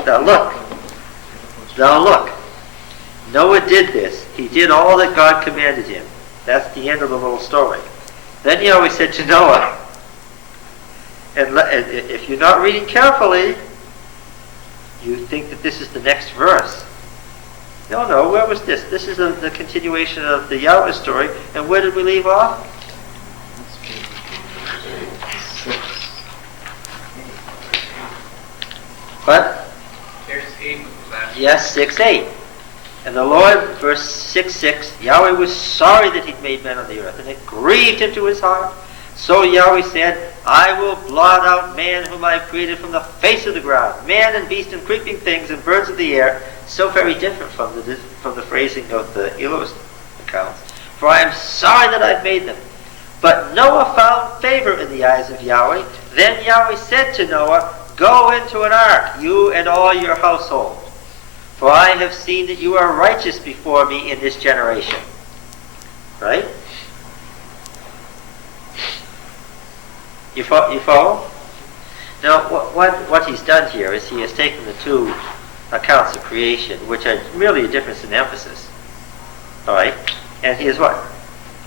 now look, Noah did this. He did all that God commanded him. That's the end of the little story. Then Yahweh said to Noah, and if you're not reading carefully, you think that this is the next verse. No, where was this? This is the continuation of the Yahweh story. And where did we leave off? What? There's 8 was the last. Yes, 6:8. And the Lord, verse 6:6, Yahweh was sorry that He'd made man on the earth, and it grieved Him to His heart. So Yahweh said, I will blot out man whom I have created from the face of the ground, man and beast and creeping things and birds of the air. So very different from the phrasing of the Elohist accounts. For I am sorry that I've made them. But Noah found favor in the eyes of Yahweh. Then Yahweh said to Noah, go into an ark, you and all your household. For I have seen that you are righteous before me in this generation. Right? You follow? Now, what he's done here is he has taken the two accounts of creation, which are really a difference in emphasis. All right? And he is what?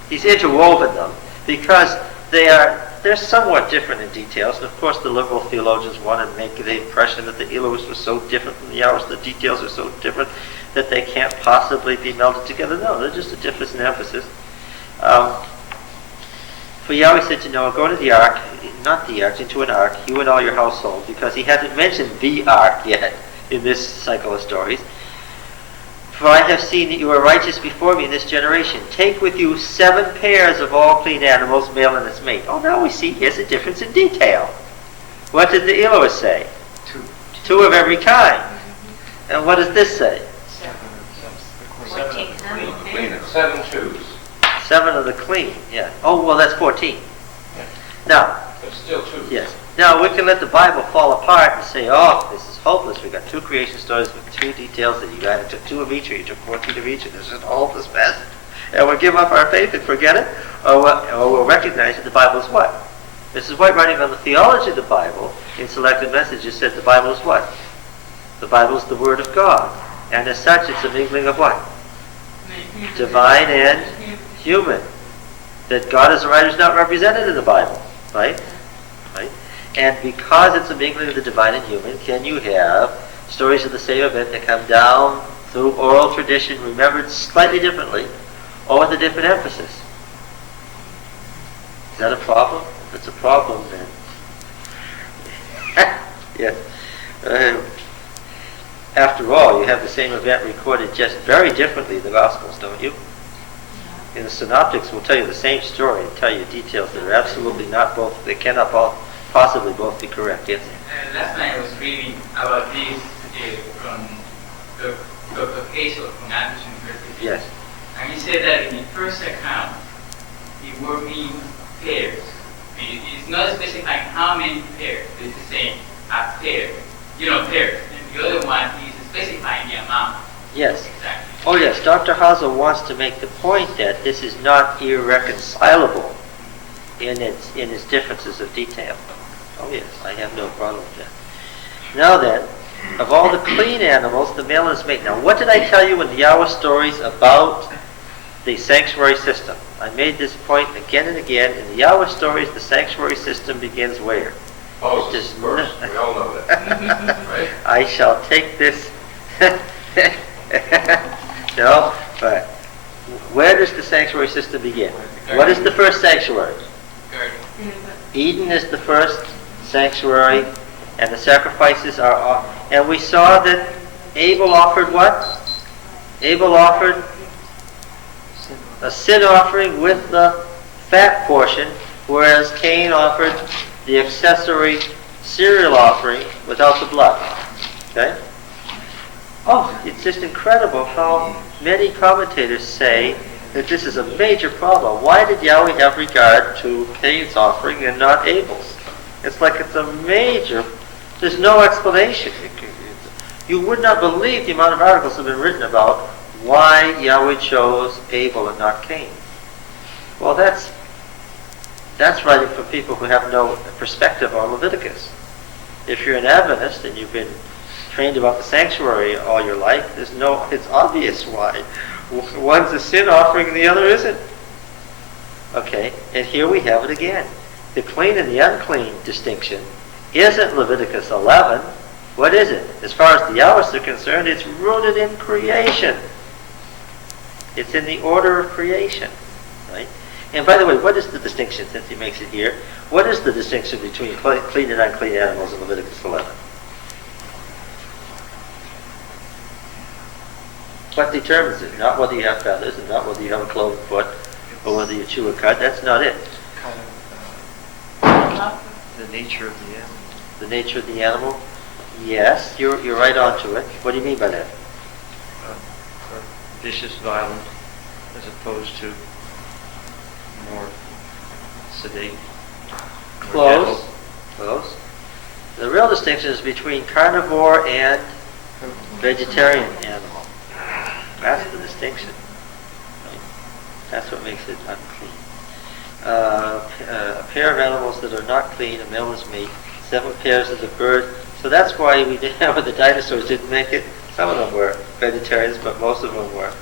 He's interwoven them because they're somewhat different in details. And of course, the liberal theologians want to make the impression that the Elohists were so different from the Yahwists, the details are so different that they can't possibly be melded together. No, they're just a difference in emphasis. For Yahweh said to Noah, go into the ark, not the ark, into an ark, you and all your household, because he hasn't mentioned the ark yet in this cycle of stories. For I have seen that you are righteous before me in this generation. Take with you 7 pairs of all clean animals, male and its mate. Oh, now we see here's a difference in detail. What did the Elohist say? 2 of every kind. And what does this say? 7 twos. 7 of the clean, yeah. Oh, well, that's 14. Yeah. Now, But still 2. yes. Now, we can let the Bible fall apart and say, oh, this is hopeless. We've got 2 creation stories with 2 details that you added took 2 of each, or you took 14 of each, and this is a hopeless mess. And we'll give up our faith and forget it, or we'll recognize that the Bible is what? Mrs. White, writing on the theology of the Bible, in Selected Messages, said the Bible is what? The Bible is the Word of God. And as such, it's a mingling of what? Divine and human. That God as a writer is not represented in the Bible. Right? And because it's a mingling of the divine and human, can you have stories of the same event that come down through oral tradition, remembered slightly differently, or with a different emphasis. Is that a problem? If it's a problem, then yes. After all, you have the same event recorded just very differently in the Gospels, don't you? In the Synoptics, will tell you the same story and tell you details that are absolutely not both, they cannot possibly both be correct, yes? Last night I was reading about this from Dr. Case from Anderson University. Yes. And he said that in the first account, the word means pairs. It's not specifying how many pairs. It's the same, a pair. Pairs. And the other one is specifying the amount. Yes. Exactly. Oh yes, Dr. Hazel wants to make the point that this is not irreconcilable in its differences of detail. Oh yes, I have no problem with that. Now then, of all the clean animals, the male is made. Now what did I tell you in the Yahweh stories about the sanctuary system? I made this point again and again. In the Yahweh stories, the sanctuary system begins where? Moses first. We all know that. Right? I shall take this. No, but where does the sanctuary system begin? What is the first sanctuary? Eden is the first sanctuary, and the sacrifices are. And we saw that Abel offered what? Abel offered a sin offering with the fat portion, whereas Cain offered the accessory cereal offering without the blood. Okay? Oh, it's just incredible how many commentators say that this is a major problem. Why did Yahweh have regard to Cain's offering and not Abel's? It's like it's a major, there's no explanation. You would not believe the amount of articles that have been written about why Yahweh chose Abel and not Cain. Well, that's writing for people who have no perspective on Leviticus. If you're an Adventist and you've been trained about the sanctuary all your life, it's obvious why. One's a sin offering and the other isn't. Okay, and here we have it again. The clean and the unclean distinction isn't Leviticus 11. What is it? As far as the Yahwists are concerned, it's rooted in creation. It's in the order of creation. Right? And by the way, what is the distinction, since he makes it here? What is the distinction between clean and unclean animals in Leviticus 11? What determines it? Not whether you have feathers, and not whether you have a cloven foot, or whether you chew a cud. That's not it. The nature of the animal. The nature of the animal? Yes, you're right onto it. What do you mean by that? Vicious, violent, as opposed to more sedate. Close. Close. The real distinction is between carnivore and vegetarian animal. That's the distinction. Right? That's what makes it unclean. A pair of animals that are not clean, a male is made. 7 pairs of the bird. So that's why we didn't have the dinosaurs didn't make it. Some of them were vegetarians, but most of them were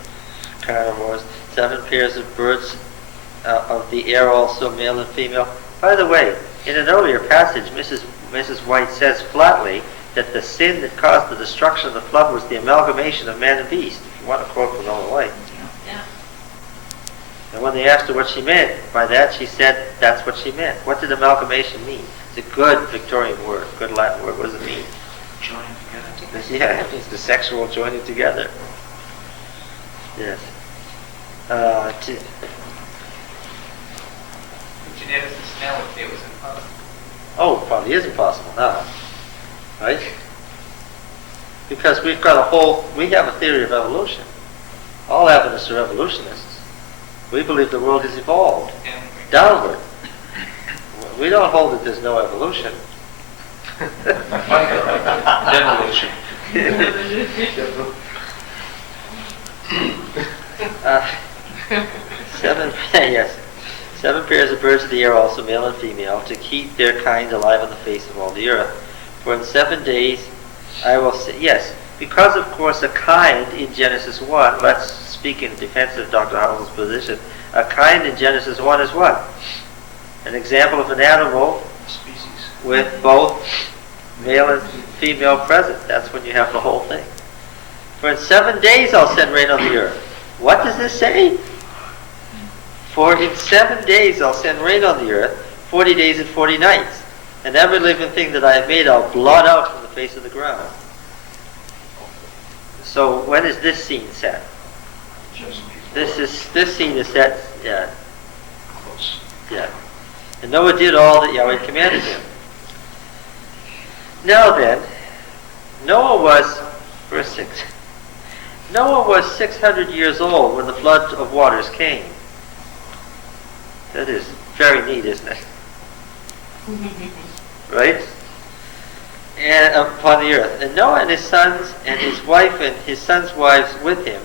carnivores. 7 pairs of birds of the air, also male and female. By the way, in an earlier passage, Mrs. White says flatly that the sin that caused the destruction of the flood was the amalgamation of man and beast. If you want to quote from Ellen White. Yeah. And when they asked her what she meant by that, she said that's what she meant. What did amalgamation mean? It's a good Victorian word, good Latin word. What does it mean? Joining together. Yeah, it means the sexual joining together. Yes. Geneticists now would say it was impossible. Oh, it probably is impossible now. Right? Because we have a theory of evolution. All Adventists are evolutionists. We believe the world has evolved downward. We don't hold that there's no evolution. Devolution. 7 pairs of birds of the air, also male and female, to keep their kind alive on the face of all the earth. For in 7 days I will say, yes, because of course a kind in Genesis 1, let's speak in defense of Dr. Howell's position, a kind in Genesis 1 is what? An example of an animal Species. with both male and female present. That's when you have the whole thing. For in 7 days I'll send rain on the earth. What does this say? For in 7 days I'll send rain on the earth, 40 days and 40 nights. And every living thing that I have made I'll blot out from the face of the ground. So when is this scene set? This scene is set, yeah. And Noah did all that Yahweh commanded him. Now then, Noah was, verse 6, Noah was 600 years old when the flood of waters came. That is very neat, isn't it? Right? And upon the earth. And Noah and his sons and his wife and his sons' wives with him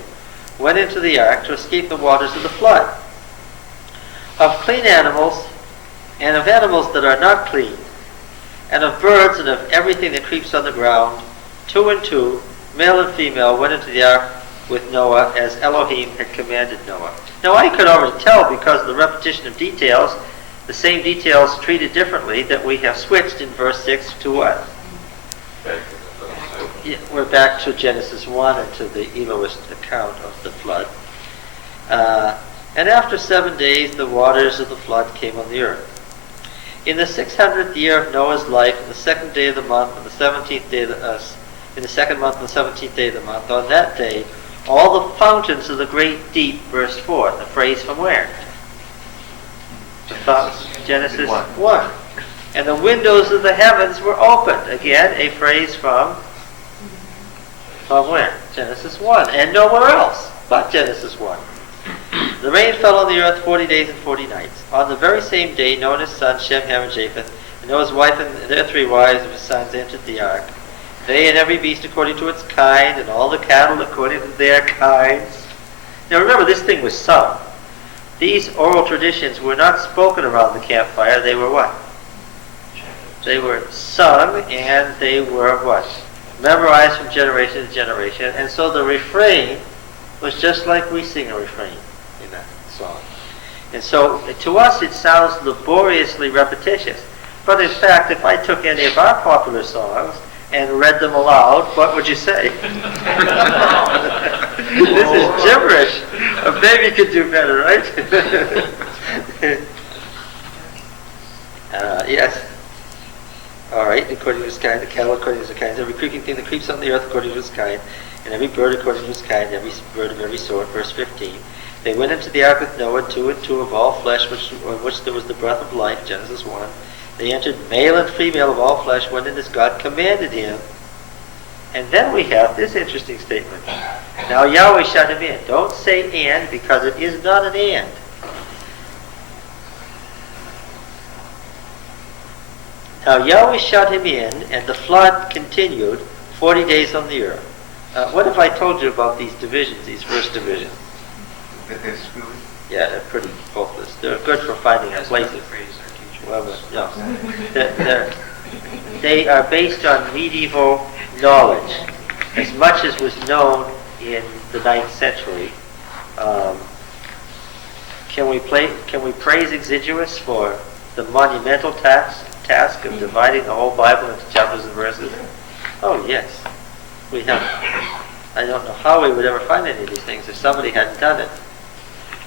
went into the ark to escape the waters of the flood. Of clean animals and of animals that are not clean, and of birds and of everything that creeps on the ground, 2 and 2, male and female, went into the ark with Noah as Elohim had commanded Noah. Now I could already tell because of the repetition of details, the same details treated differently, that we have switched in verse 6 to what? Yeah, we're back to Genesis 1 and to the Elohist account of the flood. And after 7 days the waters of the flood came on the earth. In the 600th year of Noah's life, on the 2nd day of the month, on the 17th day of in the 2nd month, on the 17th day of the month, on that day, all the fountains of the great deep burst forth. A phrase from where? Genesis 1. And the windows of the heavens were opened. Again, a phrase from where? Genesis 1. And nowhere else but Genesis 1. The rain fell on the earth 40 days and 40 nights. On the very same day, Noah and his sons, Shem, Ham, and Japheth, and Noah's wife and their 3 wives of his sons entered the ark. They and every beast according to its kind, and all the cattle according to their kinds. Now remember, this thing was sung. These oral traditions were not spoken around the campfire. They were what? They were sung, and they were what? Memorized from generation to generation. And so the refrain was just like we sing a refrain in that song. And so to us it sounds laboriously repetitious. But in fact, if I took any of our popular songs and read them aloud, what would you say? This is gibberish. A baby could do better, right? Yes. All right, according to his kind, the cattle according to his kind, every creeping thing that creeps on the earth according to his kind, and every bird according to his kind, every bird of every sort. Verse 15. They went into the ark with Noah, 2 and 2 of all flesh, which there was the breath of life, Genesis 1. They entered, male and female of all flesh, went in as God commanded him. And then we have this interesting statement. Now Yahweh shut him in. Don't say and, because it is not an and. Now Yahweh shut him in, and the flood continued 40 days on the earth. What have I told you about these divisions, these first divisions? That they're screwy? Yeah, they're pretty hopeless. They're good for finding a place. Well, no. They are based on medieval knowledge, as much as was known in the 9th century. Can we praise Exiguus for the monumental task of dividing the whole Bible into chapters and verses? Oh yes, we have. I don't know how we would ever find any of these things if somebody hadn't done it.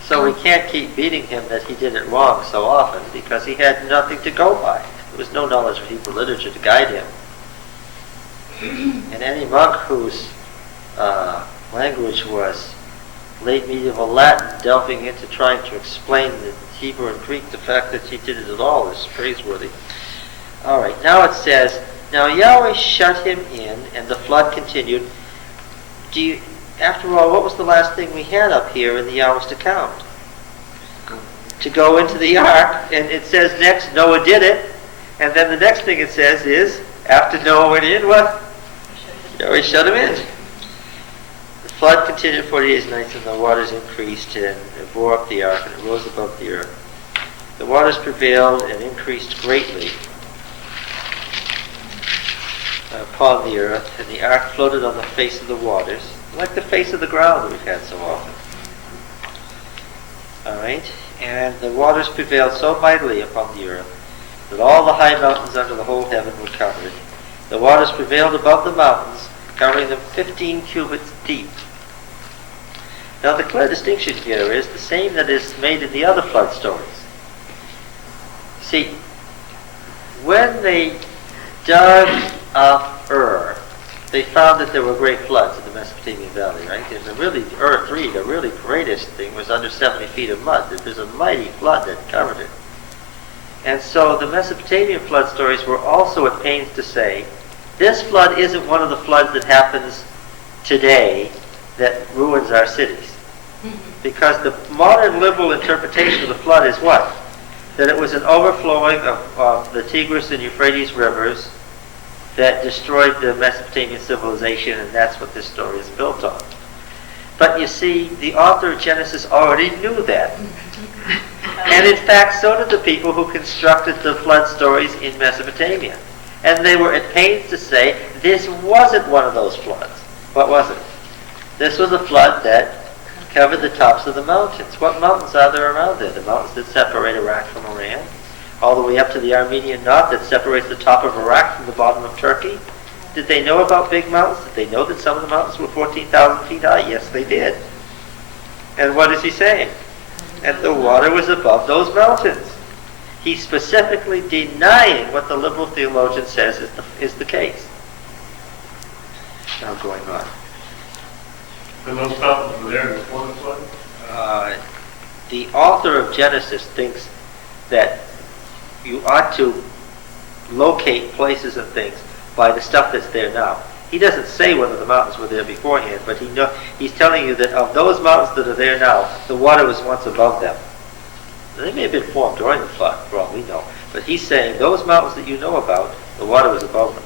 So we can't keep beating him that he did it wrong so often, because he had nothing to go by. There was no knowledge of Hebrew literature to guide him. And any monk whose language was late medieval Latin, delving into trying to explain the Hebrew and Greek, the fact that he did it at all is praiseworthy. All right, now it says, now Yahweh shut him in, and the flood continued. After all, what was the last thing we had up here in the Yahweh's account? To go into the ark, and it says next, Noah did it, and then the next thing it says is, after Noah went in, what? Yahweh shut him in. The flood continued 40 days and nights, and the waters increased, and it bore up the ark, and it rose above the earth. The waters prevailed and increased greatly upon the earth, and the ark floated on the face of the waters, like the face of the ground that we've had so often. All right, and the waters prevailed so mightily upon the earth that all the high mountains under the whole heaven were covered, The waters prevailed above the mountains, covering them 15 cubits deep. Now the clear distinction here is the same that is made in the other flood stories. See, when they dug up Ur, they found that there were great floods in the Mesopotamian valley, right? And the really, Ur 3, the really greatest thing was under 70 feet of mud. There's a mighty flood that covered it. And so the Mesopotamian flood stories were also at pains to say, this flood isn't one of the floods that happens today that ruins our cities. Because the modern liberal interpretation of the flood is what? That it was an overflowing of the Tigris and Euphrates rivers that destroyed the Mesopotamian civilization, and that's what this story is built on. But you see, the author of Genesis already knew that. And in fact, so did the people who constructed the flood stories in Mesopotamia. And they were at pains to say, this wasn't one of those floods. What was it? This was a flood that covered the tops of the mountains. What mountains are there around there? The mountains that separate Iraq from Iran, all the way up to the Armenian Knot that separates the top of Iraq from the bottom of Turkey. Did they know about big mountains? Did they know that some of the mountains were 14,000 feet high? Yes, they did. And what is he saying? And the water was above those mountains. He's specifically denying what the liberal theologian says is the case. Now going on. And those mountains were there before the flood? The author of Genesis thinks that you ought to locate places and things by the stuff that's there now. He doesn't say whether the mountains were there beforehand, but he's telling you that of those mountains that are there now, the water was once above them. They may have been formed during the flood, for all we know. But he's saying those mountains that you know about, the water was above them.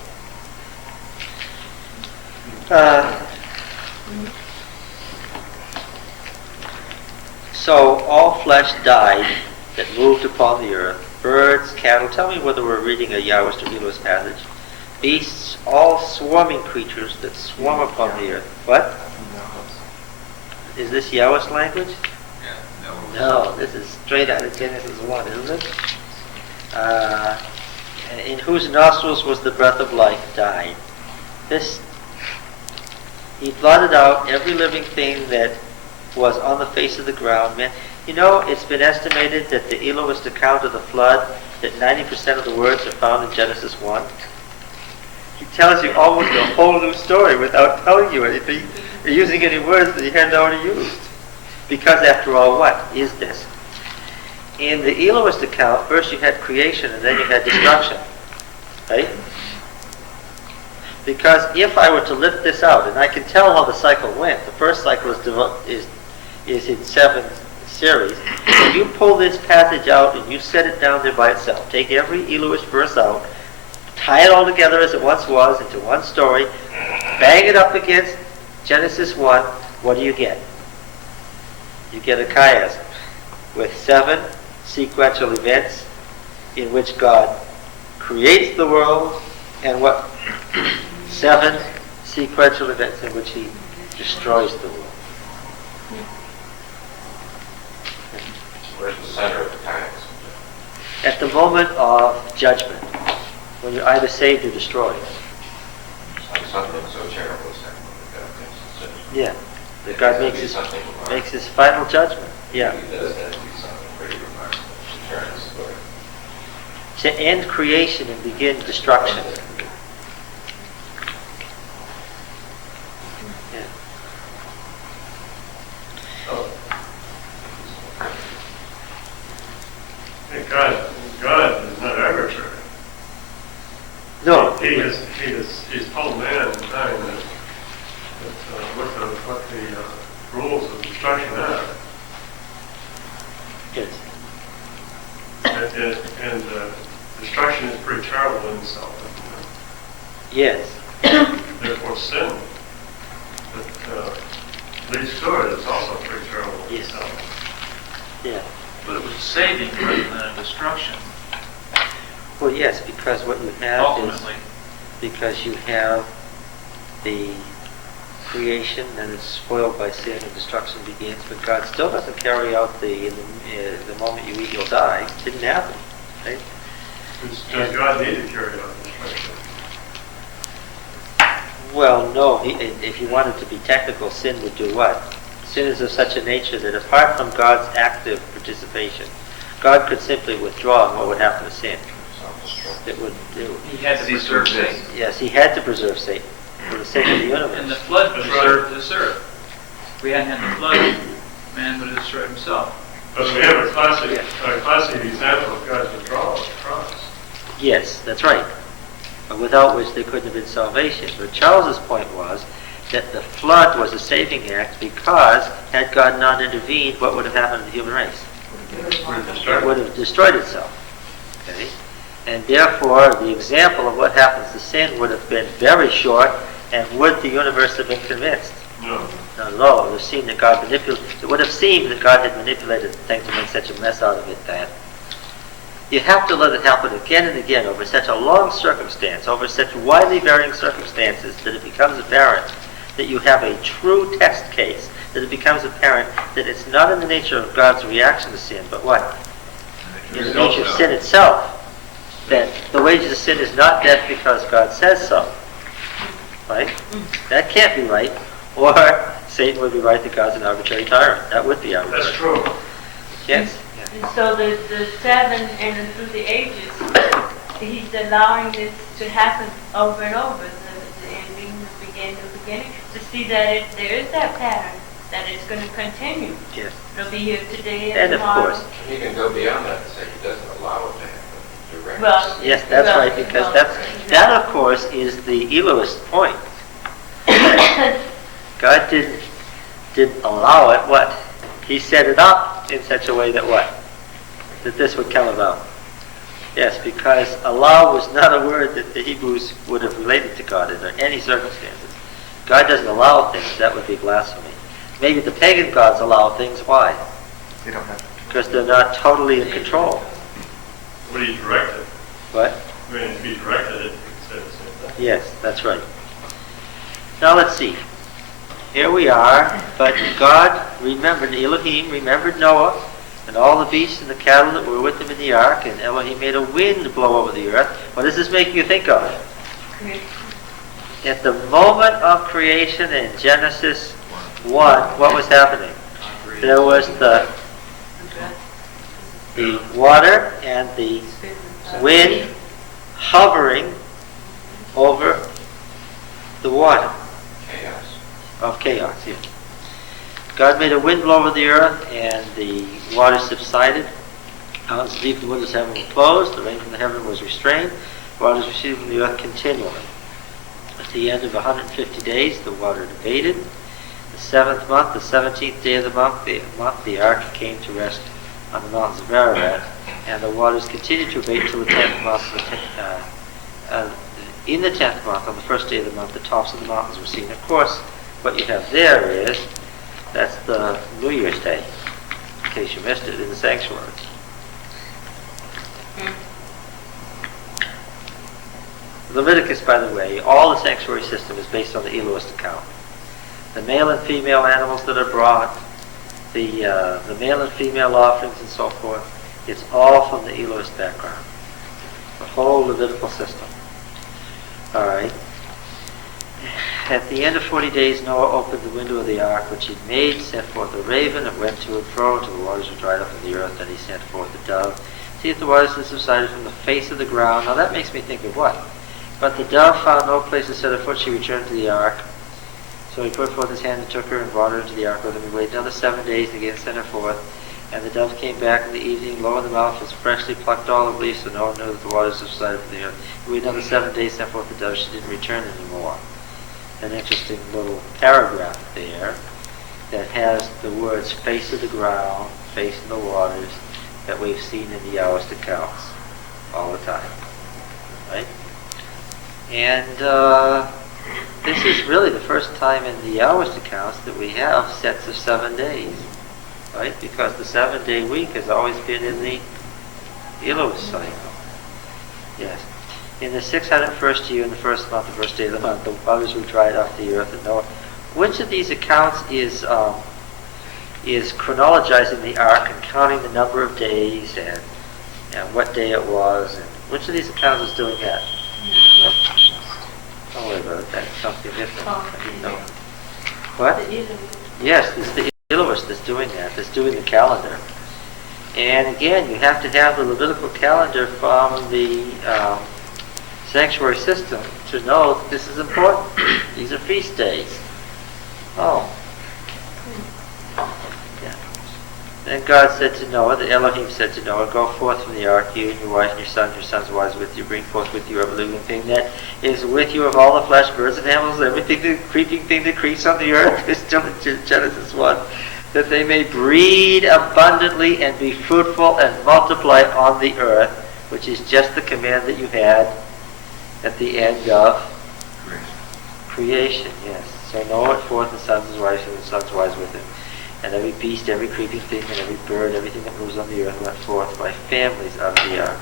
So all flesh died that moved upon the earth, birds, cattle. Tell me whether we're reading a Yahwist or Elohist passage. Beasts, all swarming creatures that swarm upon the earth. What? Is this Yahwist language? No, this is straight out of Genesis 1, isn't it? In whose nostrils was the breath of life died. He blotted out every living thing that was on the face of the ground. Man, you know, it's been estimated that the Elohist account of the flood, that 90% of the words are found in Genesis 1. He tells you almost a whole new story without telling you anything, or using any words that he hadn't already used. Because after all, what is this? In the Elohist account, first you had creation and then you had destruction. Right? Because if I were to lift this out, and I can tell how the cycle went, the first cycle is in 7 series. If you pull this passage out and you set it down there by itself, take every Elohist verse out, tie it all together as it once was into one story, bang it up against Genesis 1, what do you get? You get a chiasm with 7 sequential events in which God creates the world, and what? 7 sequential events in which he destroys the world. Where's the center of the chiasm? At the moment of judgment, when you're either saved or destroyed. Something so terrible as that when God makes a Yeah. That God makes his final judgment. Yeah. He does that to be something pretty remarkable to turn his story. To end creation and begin destruction. Yeah. And God is not arbitrary. No. He's told man in time that what the rules of destruction are. Yes. And destruction is pretty terrible in itself. Yes. Therefore, sin that leads to it is also pretty terrible in Yes. itself. Yeah. But it was saving rather than a destruction, Well, yes, because what you have ultimately. is because you have the creation and it's spoiled by sin and destruction begins, but God still doesn't carry out the moment you eat, you'll die. It didn't happen. Right? Does God need to carry out destruction? Well, no, if you wanted to be technical, sin would do what? Sin is of such a nature that apart from God's active participation, God could simply withdraw, and what would happen to sin? It would. He had to preserve Satan. Yes, he had to preserve Satan for the sake of the universe. And the flood preserved this earth. If we hadn't had the flood, man would have destroyed himself. But we have a classic example of God's withdrawal at the cross. Yes, that's right. Without which there couldn't have been salvation. But Charles's point was that the flood was a saving act because had God not intervened, what would have happened to the human race? It would have destroyed itself. Okay? And therefore, the example of what happens to sin would have been very short, and would the universe have been convinced? No. Not at all. It would have seemed that God it would have seemed that God had manipulated the thing to make such a mess out of it that you have to let it happen again and again over such a long circumstance, over such widely varying circumstances, that it becomes apparent that you have a true test case, that it becomes apparent that it's not in the nature of God's reaction to sin, but what? In the nature of sin itself. That the wages of sin is not death because God says so. Right? That can't be right. Or Satan would be right that God's an arbitrary tyrant. That would be arbitrary. That's true. Yes. And so the 7 and through the ages, he's allowing this to happen over and over, the ending, the beginning, to see that there is that pattern, that it's going to continue. Yes. It'll be here today And tomorrow. of course. You can go beyond that and say he doesn't allow it to happen directly. Well, Yes, that's right, because that of course is the Elohist point. God didn't allow it. What? He set it up in such a way that what? That this would come about. Yes, because allow was not a word that the Hebrews would have related to God under any circumstances. God doesn't allow things. That would be blasphemy. Maybe the pagan gods allow things. Why? They don't have to. Because they're not totally in control. When he directed. What? When he directed it, he said the same thing. Yes, that's right. Now let's see. Here we are, but God remembered, Elohim remembered Noah and all the beasts and the cattle that were with him in the ark, and Elohim made a wind blow over the earth. What does this make you think of? At the moment of creation in Genesis 1, what was happening? There was the water and the wind hovering over the water. Of chaos, yes. God made a wind blow over the earth, and the water subsided. Mountains deep, the windows of heaven were closed. The rain from the heaven was restrained. Waters receded from the earth continually. At the end of 150 days, the water abated. The 7th month, the 17th day of the month, the ark came to rest on the mountains of Ararat, and the waters continued to abate until the 10th month. In the 10th month, on the first day of the month, the tops of the mountains were seen. Of course, what you have there is, that's the New Year's Day, in case you missed it, in the sanctuary. Leviticus, by the way, all the sanctuary system is based on the Elohist account. The male and female animals that are brought, the male and female offerings and so forth, it's all from the Elohist background. The whole Levitical system. All right. At the end of 40 days, Noah opened the window of the ark which he'd made, sent forth a raven, and went to and fro until the waters were dried up in the earth. Then he sent forth a dove. See if the waters had subsided from the face of the ground. Now that makes me think of what? But the dove found no place to set her foot. She returned to the ark. So he put forth his hand and took her and brought her into the ark with him. He waited another 7 days and again sent her forth. And the dove came back in the evening. Lo, in the mouth was freshly plucked olive leaves, so Noah knew that the waters had subsided from the earth. He waited another 7 days, sent forth the dove. She didn't return anymore. An interesting little paragraph there that has the words face of the ground, face of the waters that we've seen in the Yahwist accounts all the time. Right? And this is really the first time in the Yahwist accounts that we have sets of 7 days. Right? Because the 7-day week has always been in the Elohist cycle. Yes. In the 601st year, in the first month, the first day of the month, the waters were dried off the earth and Noah. Which of these accounts is chronologizing the ark and counting the number of days and what day it was? And which of these accounts is doing that? Don't worry about it. That's something different. Oh, I didn't know. yeah. What? The Elohim. Yes, it's the Elohist that's doing that. That's doing the calendar. And again, you have to have the Levitical calendar from the sanctuary system to know that this is important. These are feast days. Oh. Yeah. Then God said to Noah, the Elohim said to Noah, go forth from the ark, you and your wife and your son's wives with you. Bring forth with you every living thing that is with you of all the flesh, birds and animals, everything, the creeping thing that creeps on the earth. It's still in Genesis 1. That they may breed abundantly and be fruitful and multiply on the earth, which is just the command that you had at the end of creation. Yes. So Noah went forth, and sons and wives, and the sons' wives with him. And every beast, every creeping thing, and every bird, everything that moves on the earth went forth by families out of the ark.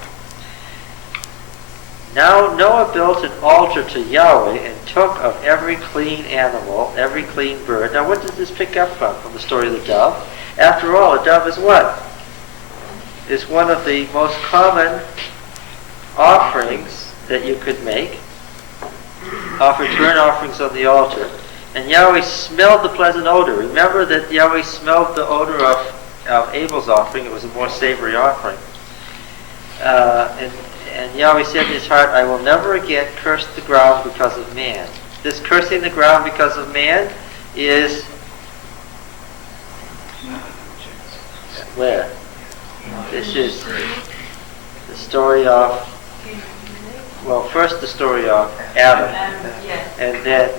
Now Noah built an altar to Yahweh and took of every clean animal, every clean bird. Now what does this pick up from? From the story of the dove? After all, a dove is what? Is one of the most common offerings that you could make. Offer burnt offerings on the altar. And Yahweh smelled the pleasant odor. Remember that Yahweh smelled the odor of Abel's offering. It was a more savory offering. And Yahweh said in his heart, I will never again curse the ground because of man. This cursing the ground because of man is where? This is the story of, well, first the story of Adam, and then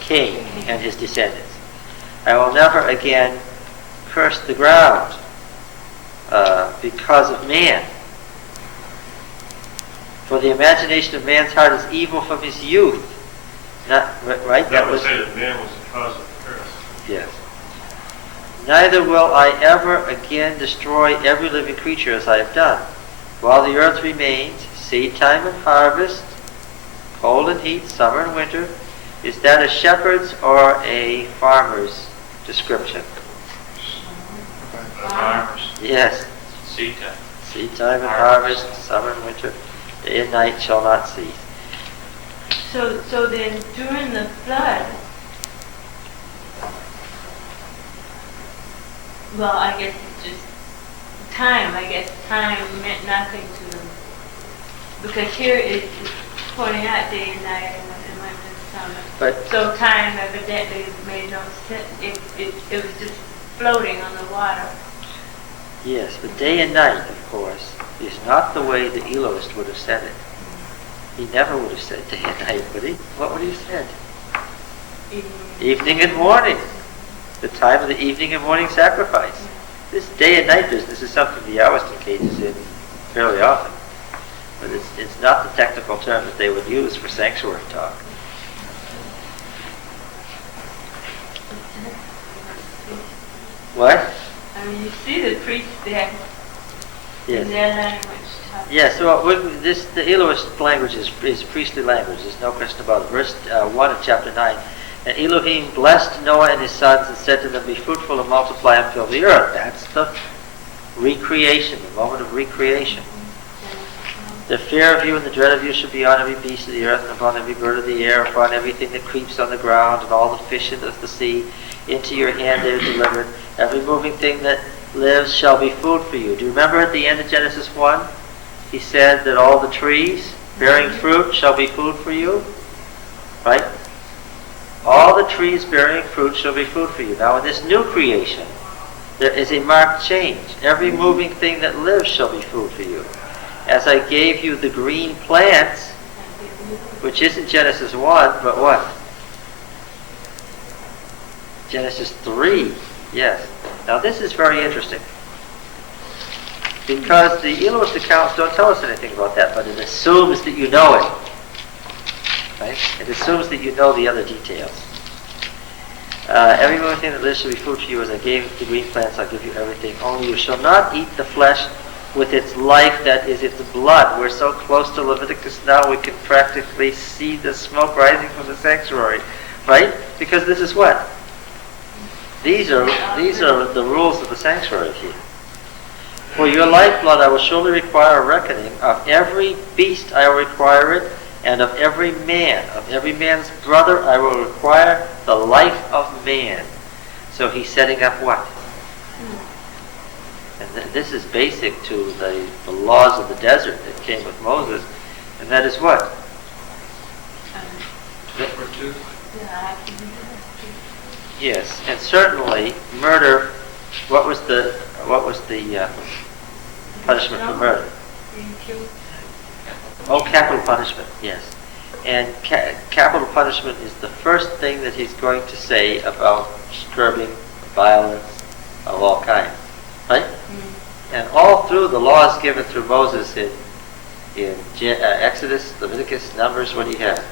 Cain and his descendants. I will never again curse the ground because of man. For the imagination of man's heart is evil from his youth. Not right? That would say that man was the cause of the curse. Yes. Neither will I ever again destroy every living creature as I have done. While the earth remains, seed time and harvest, cold and heat, summer and winter, is that a shepherd's or a farmer's description? Farmers. Yes. Seed time. Seed time and harvest, summer and winter, day and night shall not cease. So then during the flood, well, I guess it's just time. I guess time meant nothing to them. Because here it's pointing out day and night and winter and summer. But so time evidently made no sense. It was just floating on the water. yes, but day and night, of course, is not the way the Elohist would have said it. He never would have said day and night, would he? What would he have said? Evening and morning. The time of the evening and morning sacrifice. This day and night business is something the Yahwist engages in fairly often. But it's not the technical term that they would use for sanctuary talk. What? I mean, you see the priests there Yes. in their language. Yes, well, the Elohist language is priestly language. There's no question about it. Verse 1 of chapter 9. And Elohim blessed Noah and his sons and said to them, be fruitful and multiply and fill the earth. That's the recreation, the moment of recreation. The fear of you and the dread of you shall be on every beast of the earth and upon every bird of the air, upon everything that creeps on the ground and all the fish of the sea. Into your hand they are delivered. Every moving thing that lives shall be food for you. Do you remember at the end of Genesis 1? He said that all the trees bearing fruit shall be food for you. Right? All the trees bearing fruit shall be food for you. Now in this new creation, there is a marked change. Every moving thing that lives shall be food for you. As I gave you the green plants, which isn't Genesis 1, but what? Genesis 3. Yes. Now this is very interesting. Because the Elohist accounts don't tell us anything about that, but it assumes that you know it. Right? It assumes that you know the other details. Every moving thing that lives shall be food for you. As I gave the green plants, I'll give you everything. Only you shall not eat the flesh with its life, that is its blood. We're so close to Leviticus now, we can practically see the smoke rising from the sanctuary. Right? Because this is what? These are the rules of the sanctuary here. For your lifeblood I will surely require a reckoning. Of every beast I will require it, And of every man's brother, I will require the life of man. So he's setting up what? And this is basic to the laws of the desert that came with Moses. And that is what? Yes, and certainly murder. What was the punishment for murder? Oh, capital punishment. Yes, and capital punishment is the first thing that he's going to say about curbing violence of all kinds, right? And all through the laws given through Moses in Exodus, Leviticus, Numbers, what do you have?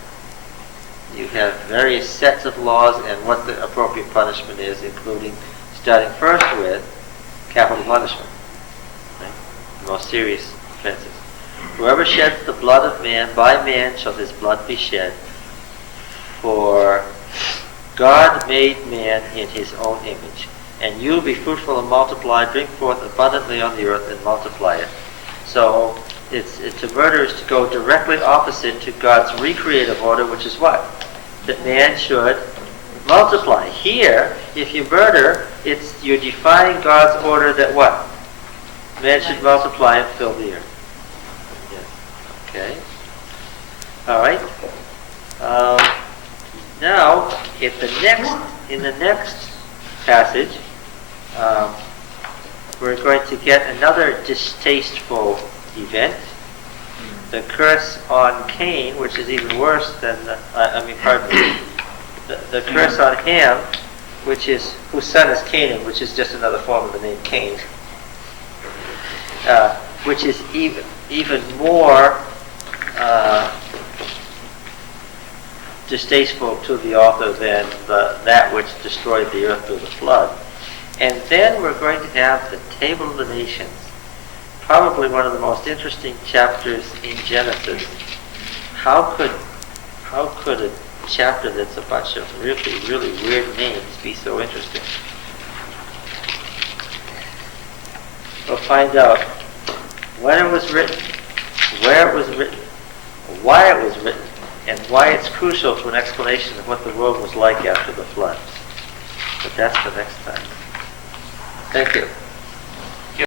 You have various sets of laws and what the appropriate punishment is, including starting first with capital punishment, right? The most serious offenses. Whoever sheds the blood of man, by man shall his blood be shed. For God made man in his own image. And you be fruitful and multiply, bring forth abundantly on the earth and multiply it. So to murder is to go directly opposite to God's recreative order, which is what? That man should multiply. Here, if you murder, you're defying God's order that what? Man should multiply and fill the earth. Yes. Okay. All right. Now, in the next passage, we're going to get another distasteful event. The curse on Cain, which is even worse than the curse on Ham, whose son is Canaan, which is just another form of the name Cain, which is even more distasteful to the author than that which destroyed the earth through the flood. And then we're going to have the Table of the Nations, probably one of the most interesting chapters in Genesis. How could a chapter that's a bunch of really, really weird names be so interesting? We'll find out when it was written, where it was written, why it was written, and why it's crucial to an explanation of what the world was like after the flood. But that's for next time. Thank you.